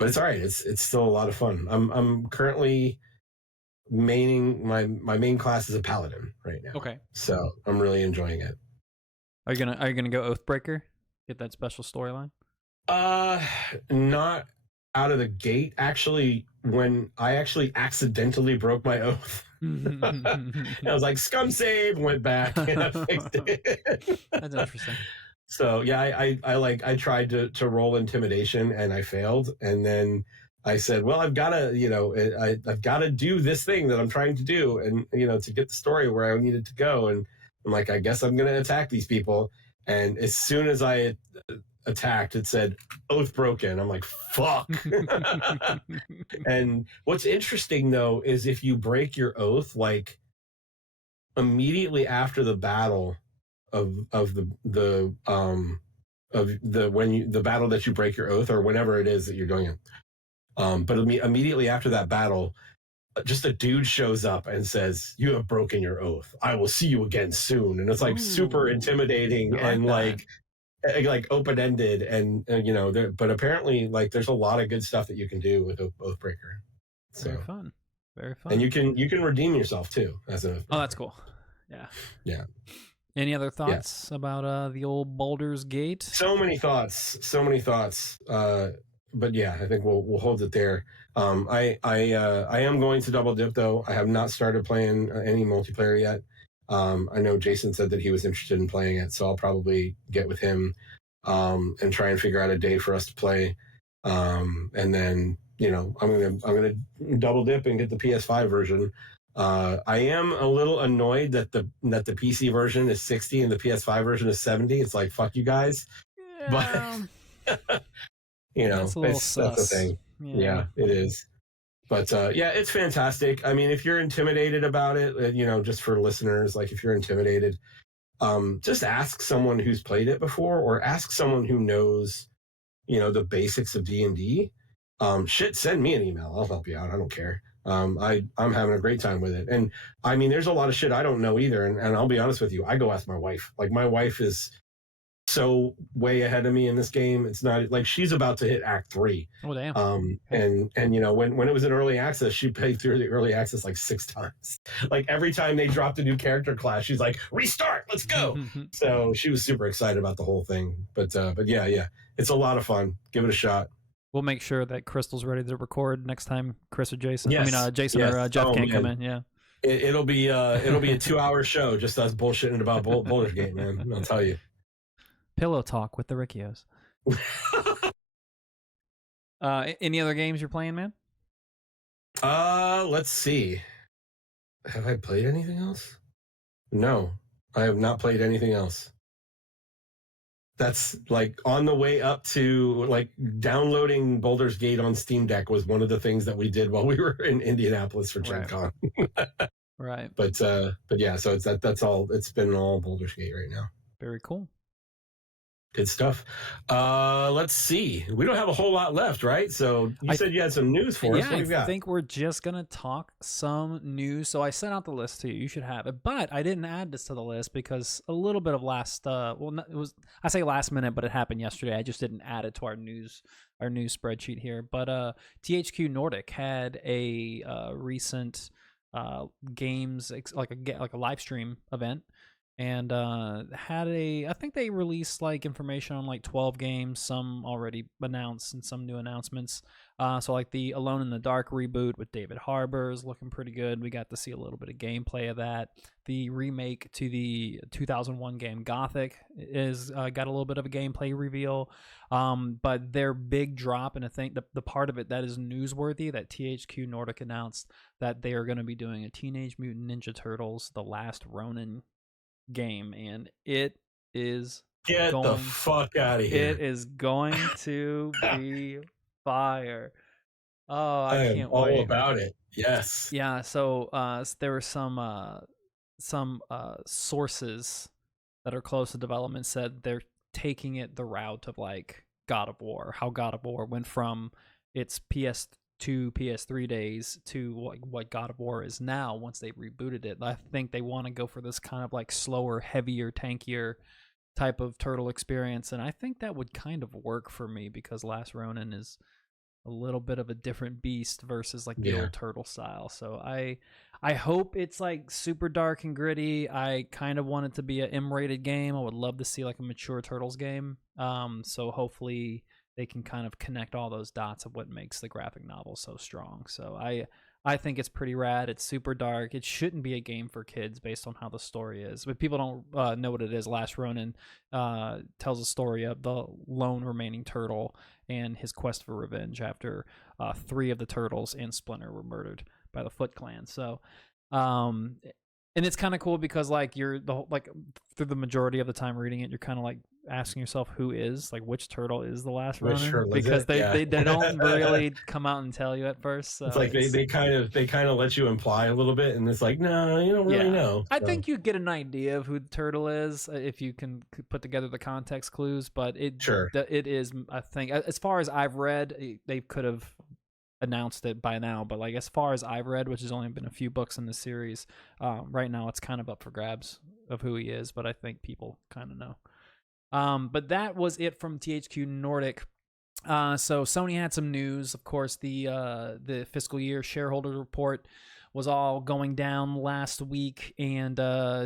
it's all right. It's still a lot of fun. I'm currently maining my main class is a paladin right now. Okay. So I'm really enjoying it. Are you gonna go Oathbreaker? Get that special storyline? Not out of the gate. Actually, when I actually accidentally broke my oath, I was like, scum save, went back and I fixed it. That's interesting. So yeah, I tried to roll intimidation and I failed, and then I said, well, I've got to I've got to do this thing that I'm trying to do, and to get the story where I needed to go, and I'm like, I guess I'm going to attack these people, and as soon as I attacked, it said oath broken. I'm like, fuck. And what's interesting though is if you break your oath, like immediately after the battle of the battle that you break your oath, or whenever it is that you're doing it. But immediately after that battle, just a dude shows up and says, "You have broken your oath. I will see you again soon." And it's like super intimidating and like open-ended, and but apparently like there's a lot of good stuff that you can do with Oathbreaker. So very fun. And you can redeem yourself too as an Oathbreaker. Oh, that's cool. Yeah. Any other thoughts about the old Baldur's Gate? So many thoughts. But yeah, I think we'll hold it there. I am going to double dip though. I have not started playing any multiplayer yet. I know Jason said that he was interested in playing it, so I'll probably get with him and try and figure out a day for us to play. And then, I'm gonna double dip and get the PS5 version. I am a little annoyed that the PC version is 60 and the PS5 version is 70. It's like, fuck you guys. Yeah, But that's a little that's the sus. thing. Yeah, it is. But yeah, it's fantastic. I mean, if you're intimidated about it, just for listeners, like if you're intimidated, just ask someone who's played it before, or ask someone who knows, the basics of D&D. Send me an email. I'll help you out. I don't care. I'm having a great time with it. And I mean, there's a lot of shit I don't know either. And I'll be honest with you, I go ask my wife. Like, my wife is so way ahead of me in this game. It's not like she's about to hit Act 3. Oh damn. And when it was in early access, she played through the early access like 6 times. Like, every time they dropped a new character class, she's like, restart, let's go. So she was super excited about the whole thing. But yeah, it's a lot of fun. Give it a shot. We'll make sure that Crystal's ready to record next time Chris or Jason. Yes. Jason Yes. or Jeff can't come in. Yeah. It'll be a 2-hour show, just us bullshitting about Baldur's Gate, man. I'll tell you. Pillow talk with the Rickios. Any other games you're playing, man? Let's see. Have I played anything else? No, I have not played anything else. That's like on the way up to like downloading Baldur's Gate on Steam Deck was one of the things that we did while we were in Indianapolis for Gen Con. Right. But yeah, so that's all. It's been all Baldur's Gate right now. Very cool. Good stuff. Let's see. We don't have a whole lot left, right? So you said you had some news for us. What do you got? I think we're just going to talk some news. So I sent out the list to you. You should have it. But I didn't add this to the list because a little bit of I say last minute, but it happened yesterday. I just didn't add it to our news spreadsheet here. But THQ Nordic had a recent games, like a live stream event. And I think they released like information on like 12 games, some already announced and some new announcements. So like the Alone in the Dark reboot with David Harbour is looking pretty good. We got to see a little bit of gameplay of that. The remake to the 2001 game Gothic is got a little bit of a gameplay reveal. But their big drop, and I think the part of it that is newsworthy, that THQ Nordic announced that they are going to be doing a Teenage Mutant Ninja Turtles: The Last Ronin game, and it is the fuck out of here. It is going to be fire. Oh, I can't wait. All about it. Yes. Yeah, so there were some sources that are close to development said they're taking it the route of like God of War, how God of War went from its PS2, PS3 days to what God of War is now once they rebooted it. I think they want to go for this kind of like slower, heavier, tankier type of turtle experience, and I think that would kind of work for me because Last Ronin is a little bit of a different beast versus like the old turtle style. So I hope it's like super dark and gritty. I kind of want it to be an M-rated game. I would love to see like a mature Turtles game. So hopefully they can kind of connect all those dots of what makes the graphic novel so strong. So I think it's pretty rad. It's super dark. It shouldn't be a game for kids based on how the story is. But people don't know what it is. Last Ronin tells a story of the lone remaining turtle and his quest for revenge after 3 of the turtles and Splinter were murdered by the Foot Clan. So, and it's kind of cool because like through the majority of the time reading it, you're kind of like asking yourself which turtle is the last Ronin, because they don't really come out and tell you at first. So it's like they kind of let you imply a little bit, and it's like, no, you don't really know. I think you get an idea of who the turtle is if you can put together the context clues, but it is, I think, as far as I've read, they could have announced it by now, but like as far as I've read, which has only been a few books in the series, right now it's kind of up for grabs of who he is, but I think people kind of know. But that was it from THQ Nordic. So Sony had some news. Of course, the fiscal year shareholder report was all going down last week, and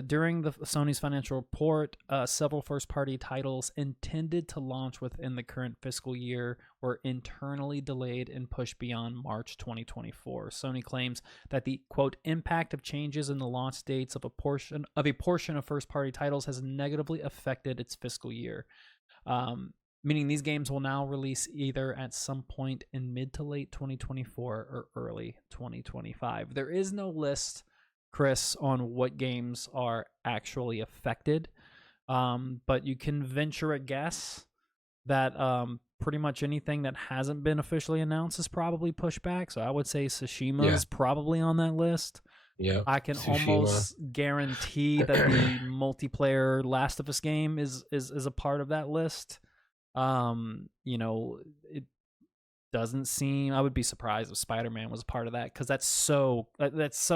during the Sony's financial report, several first-party titles intended to launch within the current fiscal year were internally delayed and pushed beyond March 2024. Sony claims that the quote impact of changes in the launch dates of a portion of first-party titles has negatively affected its fiscal year. Meaning these games will now release either at some point in mid to late 2024 or early 2025. There is no list, Chris, on what games are actually affected, but you can venture a guess that pretty much anything that hasn't been officially announced is probably pushed back. So I would say Tsushima is probably on that list. Yeah, I can Tsushima. almost guarantee that the multiplayer Last of Us game is a part of that list. It doesn't seem. I would be surprised if Spider-Man was a part of that because that's so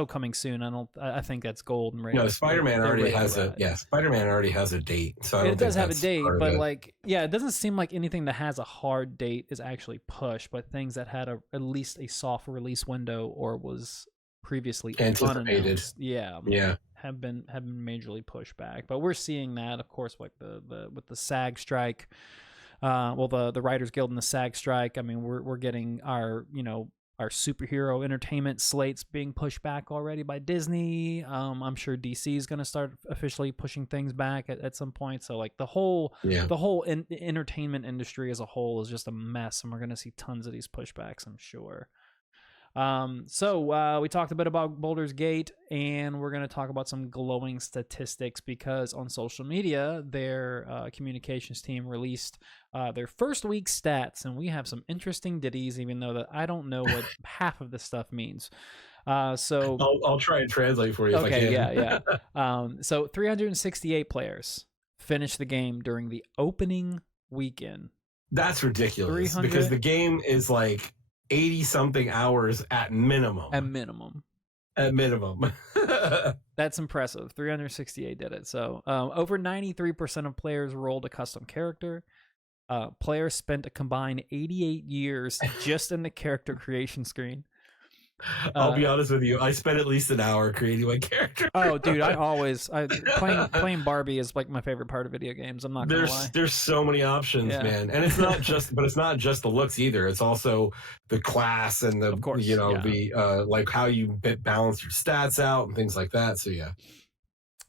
coming soon. I think that's gold and ready. No, Spider-Man already has Spider-Man already has a date, so I don't it does think have a that's date, part of but it. it doesn't seem like anything that has a hard date is actually pushed. But things that had at least a soft release window or was previously Anticipated, have been majorly pushed back. But we're seeing that, of course, like with the SAG strike. The Writers Guild and the SAG strike. I mean, we're getting our superhero entertainment slates being pushed back already by Disney. I'm sure DC is going to start officially pushing things back at some point. So like the whole entertainment industry as a whole is just a mess, and we're going to see tons of these pushbacks, I'm sure. We talked a bit about Baldur's Gate, and we're going to talk about some glowing statistics because on social media, their communications team released their first week stats, and we have some interesting ditties, even though that I don't know what half of this stuff means. I'll try and translate for you if I can. Yeah. So 368 players finished the game during the opening weekend. That's ridiculous because the game is like 80 something hours at minimum. That's impressive. 368 did it. So over 93% of players rolled a custom character. Players spent a combined 88 years just in the character creation screen. I'll be honest with you. I spent at least an hour creating my character. Oh, dude, playing Barbie is like my favorite part of video games. I'm not gonna lie. There's so many options, man, and it's not just the looks either. It's also the class and the like how you balance your stats out and things like that. So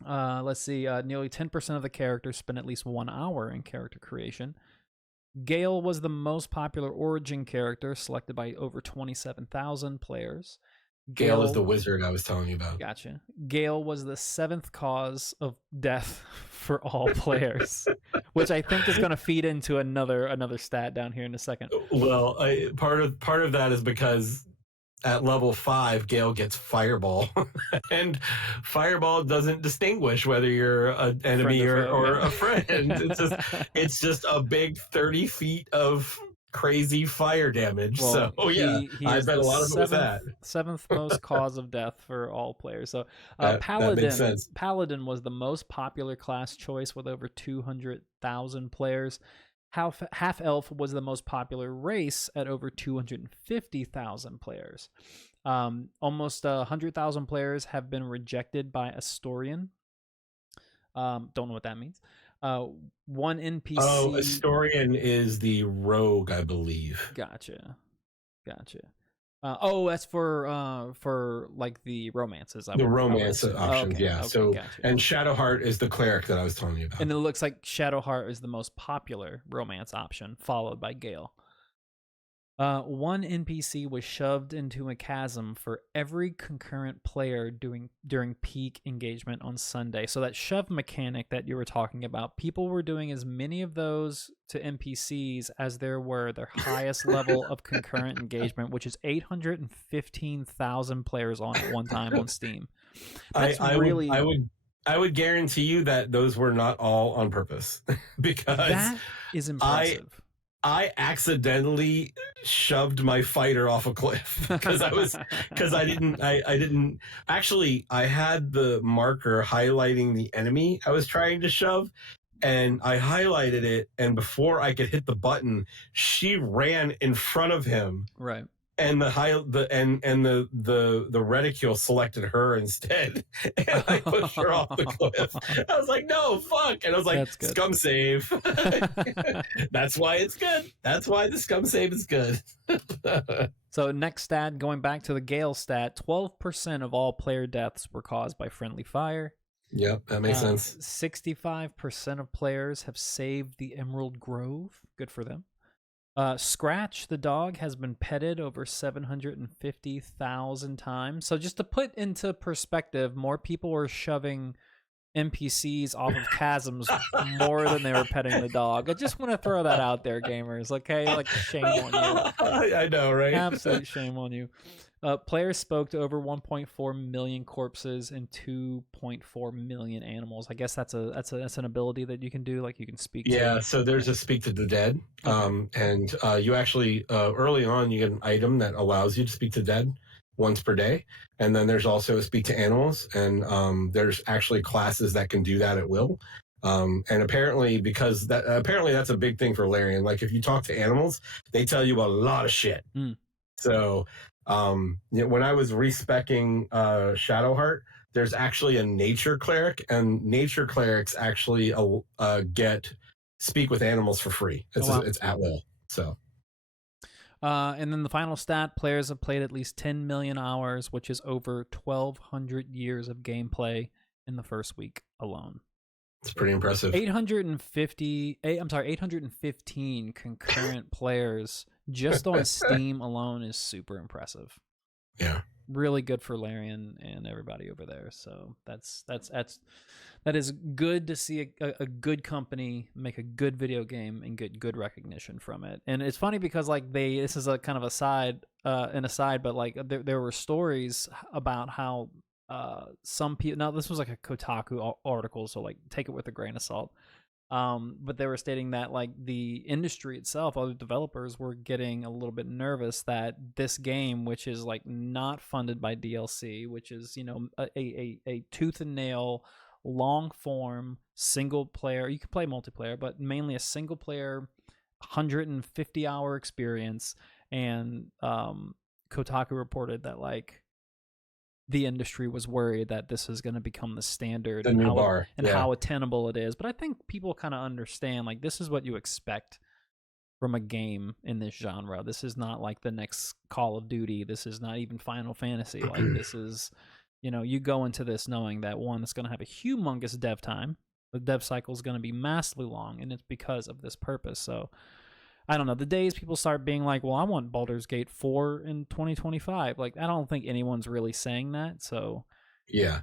let's see. Nearly 10% of the characters spent at least 1 hour in character creation. Gale was the most popular origin character, selected by over 27,000 players. Gale is the wizard I was telling you about. Gotcha. Gale was the 7th cause of death for all players, which I think is going to feed into another stat down here in a second. Well, part of that is because at level 5, Gale gets Fireball, and Fireball doesn't distinguish whether you're an enemy or a friend. It's just a big 30 feet of crazy fire damage. Well, so he I bet a lot of it was that. 7th most cause of death for all players. So that makes sense. Paladin was the most popular class choice with over 200,000 players. Half-elf was the most popular race at over 250,000 players. Almost 100,000 players have been rejected by Astorian. Don't know what that means. One NPC. Oh, Astorian is the rogue, I believe. Gotcha. That's for like the romances. The romance options, okay. yeah. Okay, so, gotcha. And Shadowheart is the cleric that I was telling you about. And it looks like Shadowheart is the most popular romance option, followed by Gale. One NPC was shoved into a chasm for every concurrent player during peak engagement on Sunday. So that shove mechanic that you were talking about, people were doing as many of those to NPCs as there were their highest level of concurrent engagement, which is 815,000 players on at one time on Steam. I would guarantee you that those were not all on purpose because that is impressive. I accidentally shoved my fighter off a cliff because I didn't actually, I had the marker highlighting the enemy I was trying to shove, and I highlighted it, and before I could hit the button, she ran in front of him. Right. And the reticule selected her instead, and I pushed her off the cliff. I was like, "No, fuck!" And I was like, "Scum save." That's why it's good. That's why the scum save is good. So next stat, going back to the Gale stat, 12% of all player deaths were caused by friendly fire. Yep, that makes sense. 65% of players have saved the Emerald Grove. Good for them. Scratch the dog has been petted over 750,000 times. So just to put into perspective, more people were shoving NPCs off of chasms more than they were petting the dog. I just want to throw that out there, gamers. Okay, like shame on you. I know, right? Absolute shame on you. Players spoke to over 1.4 million corpses and 2.4 million animals. I guess that's an ability that you can do. Like you can speak to. Yeah, so there's a speak to the dead, and you actually early on you get an item that allows you to speak to dead once per day, and then there's also a speak to animals, and there's actually classes that can do that at will. And apparently, because apparently that's a big thing for Larian. Like if you talk to animals, they tell you a lot of shit. So when I was respecking Shadowheart, there's actually a nature cleric, and nature clerics actually get speak with animals for free. It's at will. So. And then the final stat, players have played at least 10 million hours, which is over 1,200 years of gameplay in the first week alone. It's pretty impressive. 815 concurrent players just on Steam alone is super impressive. Yeah. Really good for Larian and everybody over there. So that is good to see a good company make a good video game and get good recognition from it. And it's funny because like this is a kind of aside, but like there were stories about how some people, now this was like a Kotaku article, so like take it with a grain of salt. But they were stating that like the industry itself, other developers were getting a little bit nervous that this game, which is like not funded by DLC, which is, you know, a tooth and nail, long form, single player, you can play multiplayer, but mainly a single player, 150-hour experience. And Kotaku reported that like the industry was worried that this is going to become the standard and how attainable it is. But I think people kind of understand like this is what you expect from a game in this genre. This is not like the next Call of Duty. This is not even Final Fantasy. Like this is, you know, you go into this knowing that one, it's going to have a humongous dev time. The dev cycle is going to be massively long, and it's because of this purpose. So I don't know, the days people start being like, well, I want Baldur's Gate 4 in 2025. Like, I don't think anyone's really saying that. So, yeah.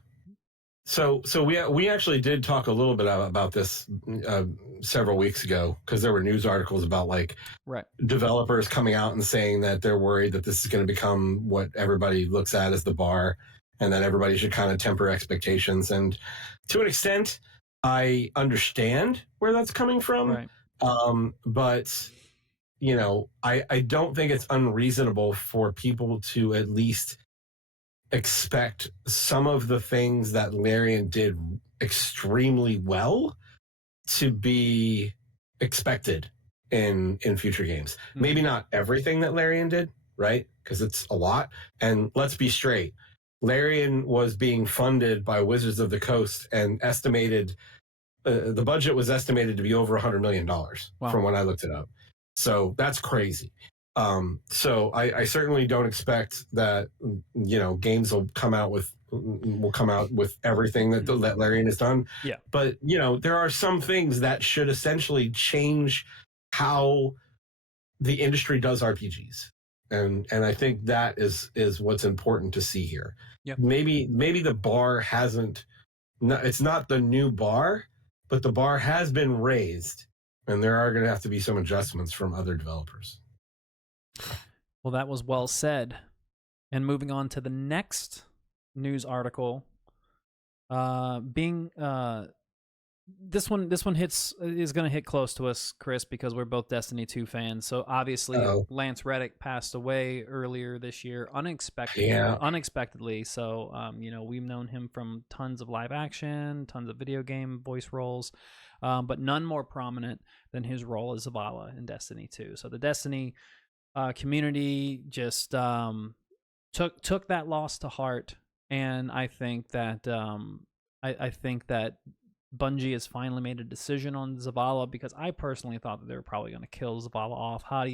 So we actually did talk a little bit about this several weeks ago because there were news articles about like developers coming out and saying that they're worried that this is going to become what everybody looks at as the bar, and that everybody should kind of temper expectations. And to an extent, I understand where that's coming from. Right. But you know, I don't think it's unreasonable for people to at least expect some of the things that Larian did extremely well to be expected in future games. Maybe not everything that Larian did, right? Because it's a lot. And let's be straight. Larian was being funded by Wizards of the Coast and estimated the budget was estimated to be over $100 million from when I looked it up. So that's crazy. So I certainly don't expect that, you know, games will come out with everything that Larian has done. Yeah. But, you know, there are some things that should essentially change how the industry does RPGs. And I think that is what's important to see here. Yeah. Maybe the bar it's not the new bar, but the bar has been raised, and there are going to have to be some adjustments from other developers. Well, that was well said. And moving on to the next news article, this one is going to hit close to us, Chris, because we're both Destiny 2 fans. So obviously, Lance Reddick passed away earlier this year, unexpectedly. So you know, we've known him from tons of live action, tons of video game voice roles, but none more prominent than his role as Zavala in Destiny 2. So the Destiny community just took that loss to heart, and I think that Bungie has finally made a decision on Zavala, because I personally thought that they were probably going to kill Zavala off. How do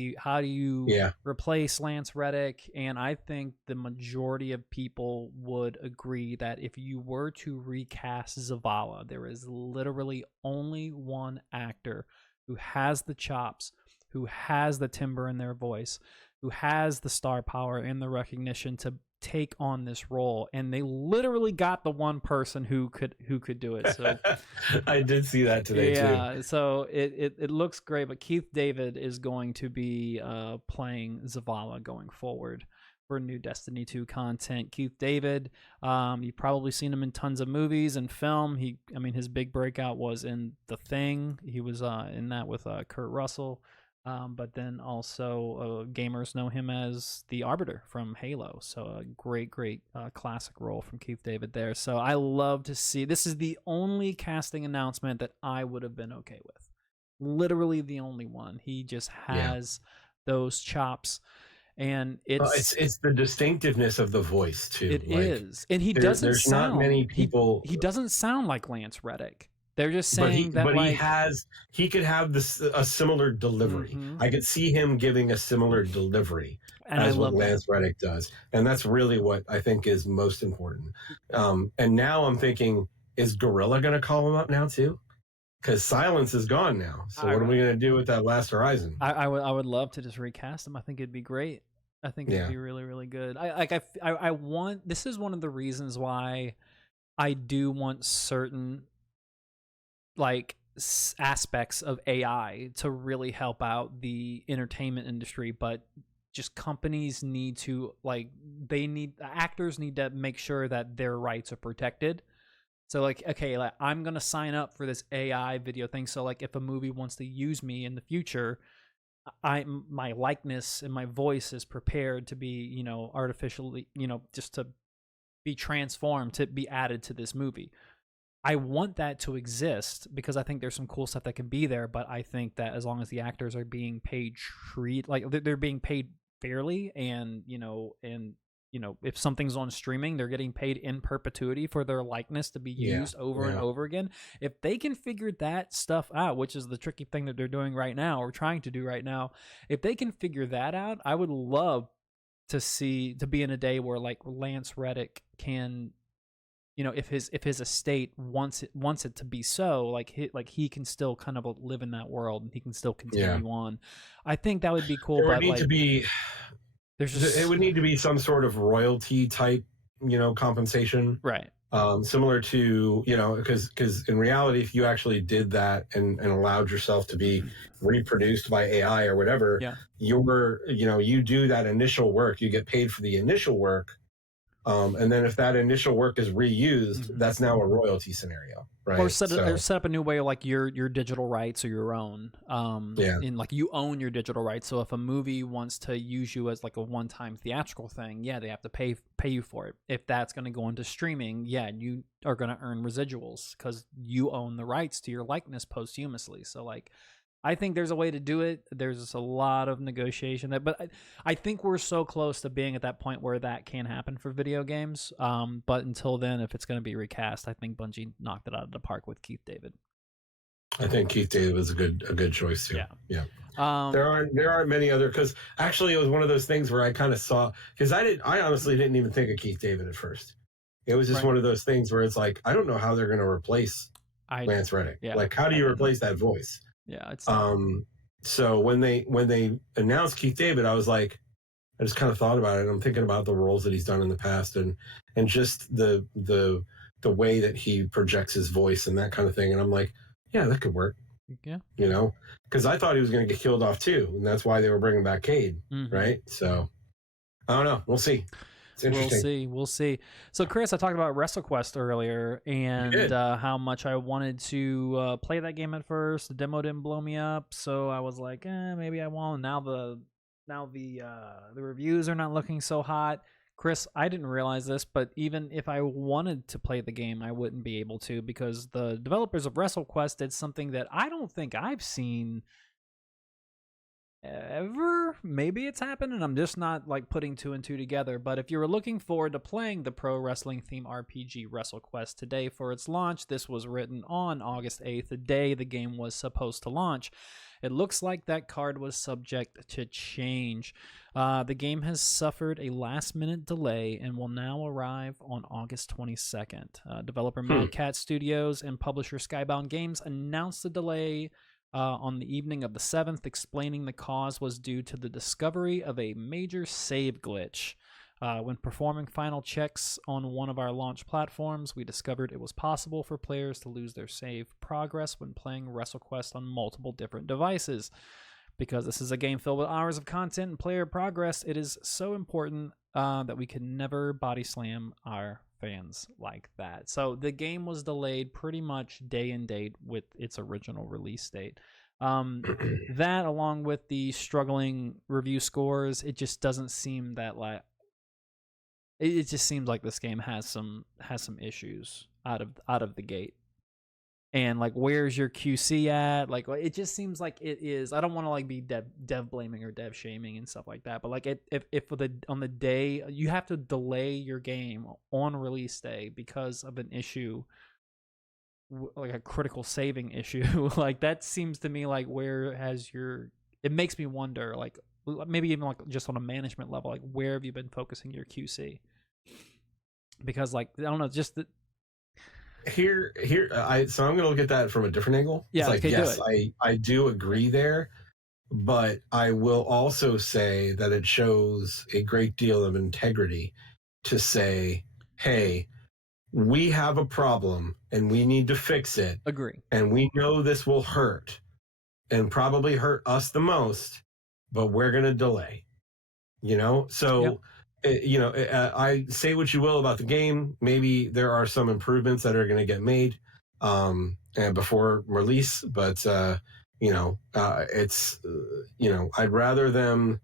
you Yeah. replace Lance Reddick? And I think the majority of people would agree that if you were to recast Zavala, there is literally only one actor who has the chops, who has the timbre in their voice, who has the star power and the recognition to take on this role, and they literally got the one person who could do it. So I did see that today too. yeah, so it looks great, but Keith David is going to be playing Zavala going forward for new Destiny 2 content. Keith David, you've probably seen him in tons of movies and film. His big breakout was in The Thing. He was in that with Kurt Russell. But then also gamers know him as the Arbiter from Halo. So a great classic role from Keith David there. So I love to see, this is the only casting announcement that I would have been okay with. Literally the only one. He just has those chops. And it's the distinctivness of the voice too. It is. And he doesn't sound, not many people. He doesn't sound like Lance Reddick. They're just saying he could have a similar delivery. Mm-hmm. I could see him giving a similar delivery as what Lance Reddick does. And that's really what I think is most important. And now I'm thinking, is Gorilla going to call him up now too? Because Silence is gone now. So what are we going to do with that Last Horizon? I would love to just recast him. I think it'd be great. I think it'd be really, really good. I want, this is one of the reasons why I do want certain aspects of AI to really help out the entertainment industry, but just companies need to actors need to make sure that their rights are protected. So I'm gonna sign up for this AI video thing. So if a movie wants to use me in the future, my likeness and my voice is prepared to be artificially just to be transformed to be added to this movie. I want that to exist because I think there's some cool stuff that can be there, but I think that as long as the actors are being paid they're being paid fairly, and if something's on streaming, they're getting paid in perpetuity for their likeness to be used over and over again. If they can figure that stuff out, which is the tricky thing that they're doing right now or trying to do right now, if they can figure that out, I would love to be in a day where Lance Reddick can, if his estate wants it to be so, he can still kind of live in that world and he can still continue on. I think that would be cool. It would need to be some sort of royalty type, compensation, right? Similar to, because in reality, if you actually did that and allowed yourself to be reproduced by AI or whatever, you do that initial work, you get paid for the initial work. And then if that initial work is reused, that's now a royalty scenario, right? Or set up a new way, your digital rights are your own. And you own your digital rights. So if a movie wants to use you as a one-time theatrical thing, they have to pay you for it. If that's going to go into streaming, you are going to earn residuals because you own the rights to your likeness posthumously. So I think there's a way to do it. There's just a lot of negotiation, but I think we're so close to being at that point where that can happen for video games. But until then, if it's going to be recast, I think Bungie knocked it out of the park with Keith David. I think Keith David was a good choice too. Yeah. There aren't many other, because actually it was one of those things where I kind of saw, because I honestly didn't even think of Keith David at first. It was just one of those things where it's I don't know how they're going to replace Lance Reddick. How do you replace that voice? Yeah, it's so when they announced Keith David, I was I just kind of thought about it. I'm thinking about the roles that he's done in the past and just the way that he projects his voice and that kind of thing. And I'm that could work. Yeah. Because I thought he was going to get killed off too, and that's why they were bringing back Cade, right? So I don't know. We'll see. It's interesting. We'll see. So, Chris, I talked about WrestleQuest earlier and how much I wanted to play that game at first. The demo didn't blow me up, so I was maybe I won't. Now the reviews are not looking so hot. Chris, I didn't realize this, but even if I wanted to play the game, I wouldn't be able to because the developers of WrestleQuest did something that I don't think I've seen ever. Maybe it's happened and I'm just not like putting two and two together. But if you were looking forward to playing the pro wrestling theme RPG WrestleQuest today for its launch, this was written on August 8th, the day the game was supposed to launch. It looks like that card was subject to change. The game has suffered a last-minute delay and will now arrive on August 22nd. Developer Mad Cat Studios and publisher Skybound Games announced the delay on the evening of the 7th, explaining the cause was due to the discovery of a major save glitch. When performing final checks on one of our launch platforms, we discovered it was possible for players to lose their save progress when playing WrestleQuest on multiple different devices. Because this is a game filled with hours of content and player progress, it is so important that we can never body slam our fans like that. So the game was delayed pretty much day and date with its original release date. That, along with the struggling review scores, it just doesn't seem that like it just seems like this game has some issues out of the gate. And like, where's your QC at? Like, it just seems like it is. I don't want to like be dev blaming or dev shaming and stuff like that. But like, if on the day you have to delay your game on release day because of an issue, like a critical saving issue, like that seems to me like where has your? It makes me wonder, like maybe even like just on a management level, like where have you been focusing your QC? Because like I don't know, just the. So I'm going to look at that from a different angle. Yeah, it's like, okay, yes, I do agree there, but I will also say that it shows a great deal of integrity to say, hey, we have a problem and we need to fix it. Agree. And we know this will hurt and probably hurt us the most, but we're going to delay, So, Yep. I say what you will about the game. Maybe there are some improvements that are going to get made and before release, but it's I'd rather them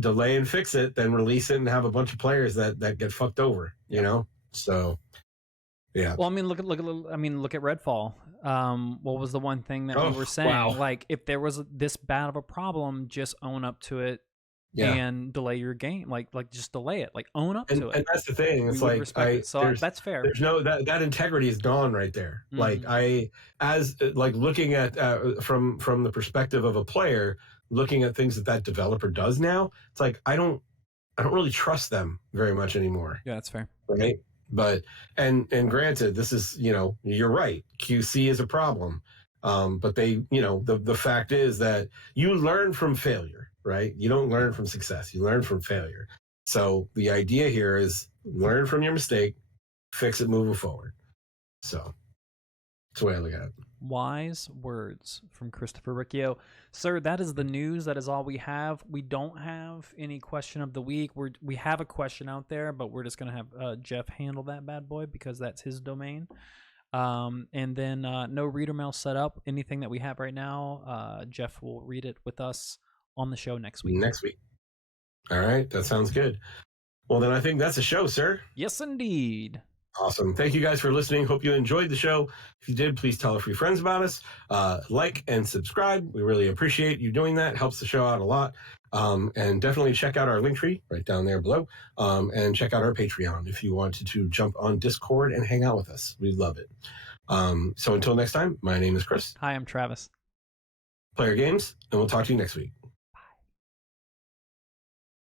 delay and fix it than release it and have a bunch of players that get fucked over. So yeah. Well, I mean, look at Redfall. What was the one thing that we were saying? Wow. Like, if there was this bad of a problem, just own up to it. Yeah. And delay your game, like just delay it, like own up to it. And that's the thing. It's like that's fair. There's no that integrity is gone right there. Mm-hmm. Like looking at from the perspective of a player, looking at things that developer does now, it's like I don't really trust them very much anymore. Yeah, that's fair. Right. But and granted, this is you're right. QC is a problem, but they the fact is that you learn from failure. Right? You don't learn from success. You learn from failure. So the idea here is learn from your mistake, fix it moving forward. So that's the way I look at it. Wise words from Christopher Riccio. Sir, that is the news. That is all we have. We don't have any question of the week. We have a question out there, but we're just going to have Jeff handle that bad boy because that's his domain. And then no reader mail set up. Anything that we have right now, Jeff will read it with us on the show next week. All right. That sounds good. Well, then I think that's a show, sir. Yes, indeed. Awesome. Thank you guys for listening. Hope you enjoyed the show. If you did, please tell a few friends about us. Like and subscribe. We really appreciate you doing that. It helps the show out a lot. And definitely check out our Linktree right down there below. And check out our Patreon if you wanted to jump on Discord and hang out with us. We love it. So until next time, my name is Chris. Hi, I'm Travis. Player Games, and we'll talk to you next week.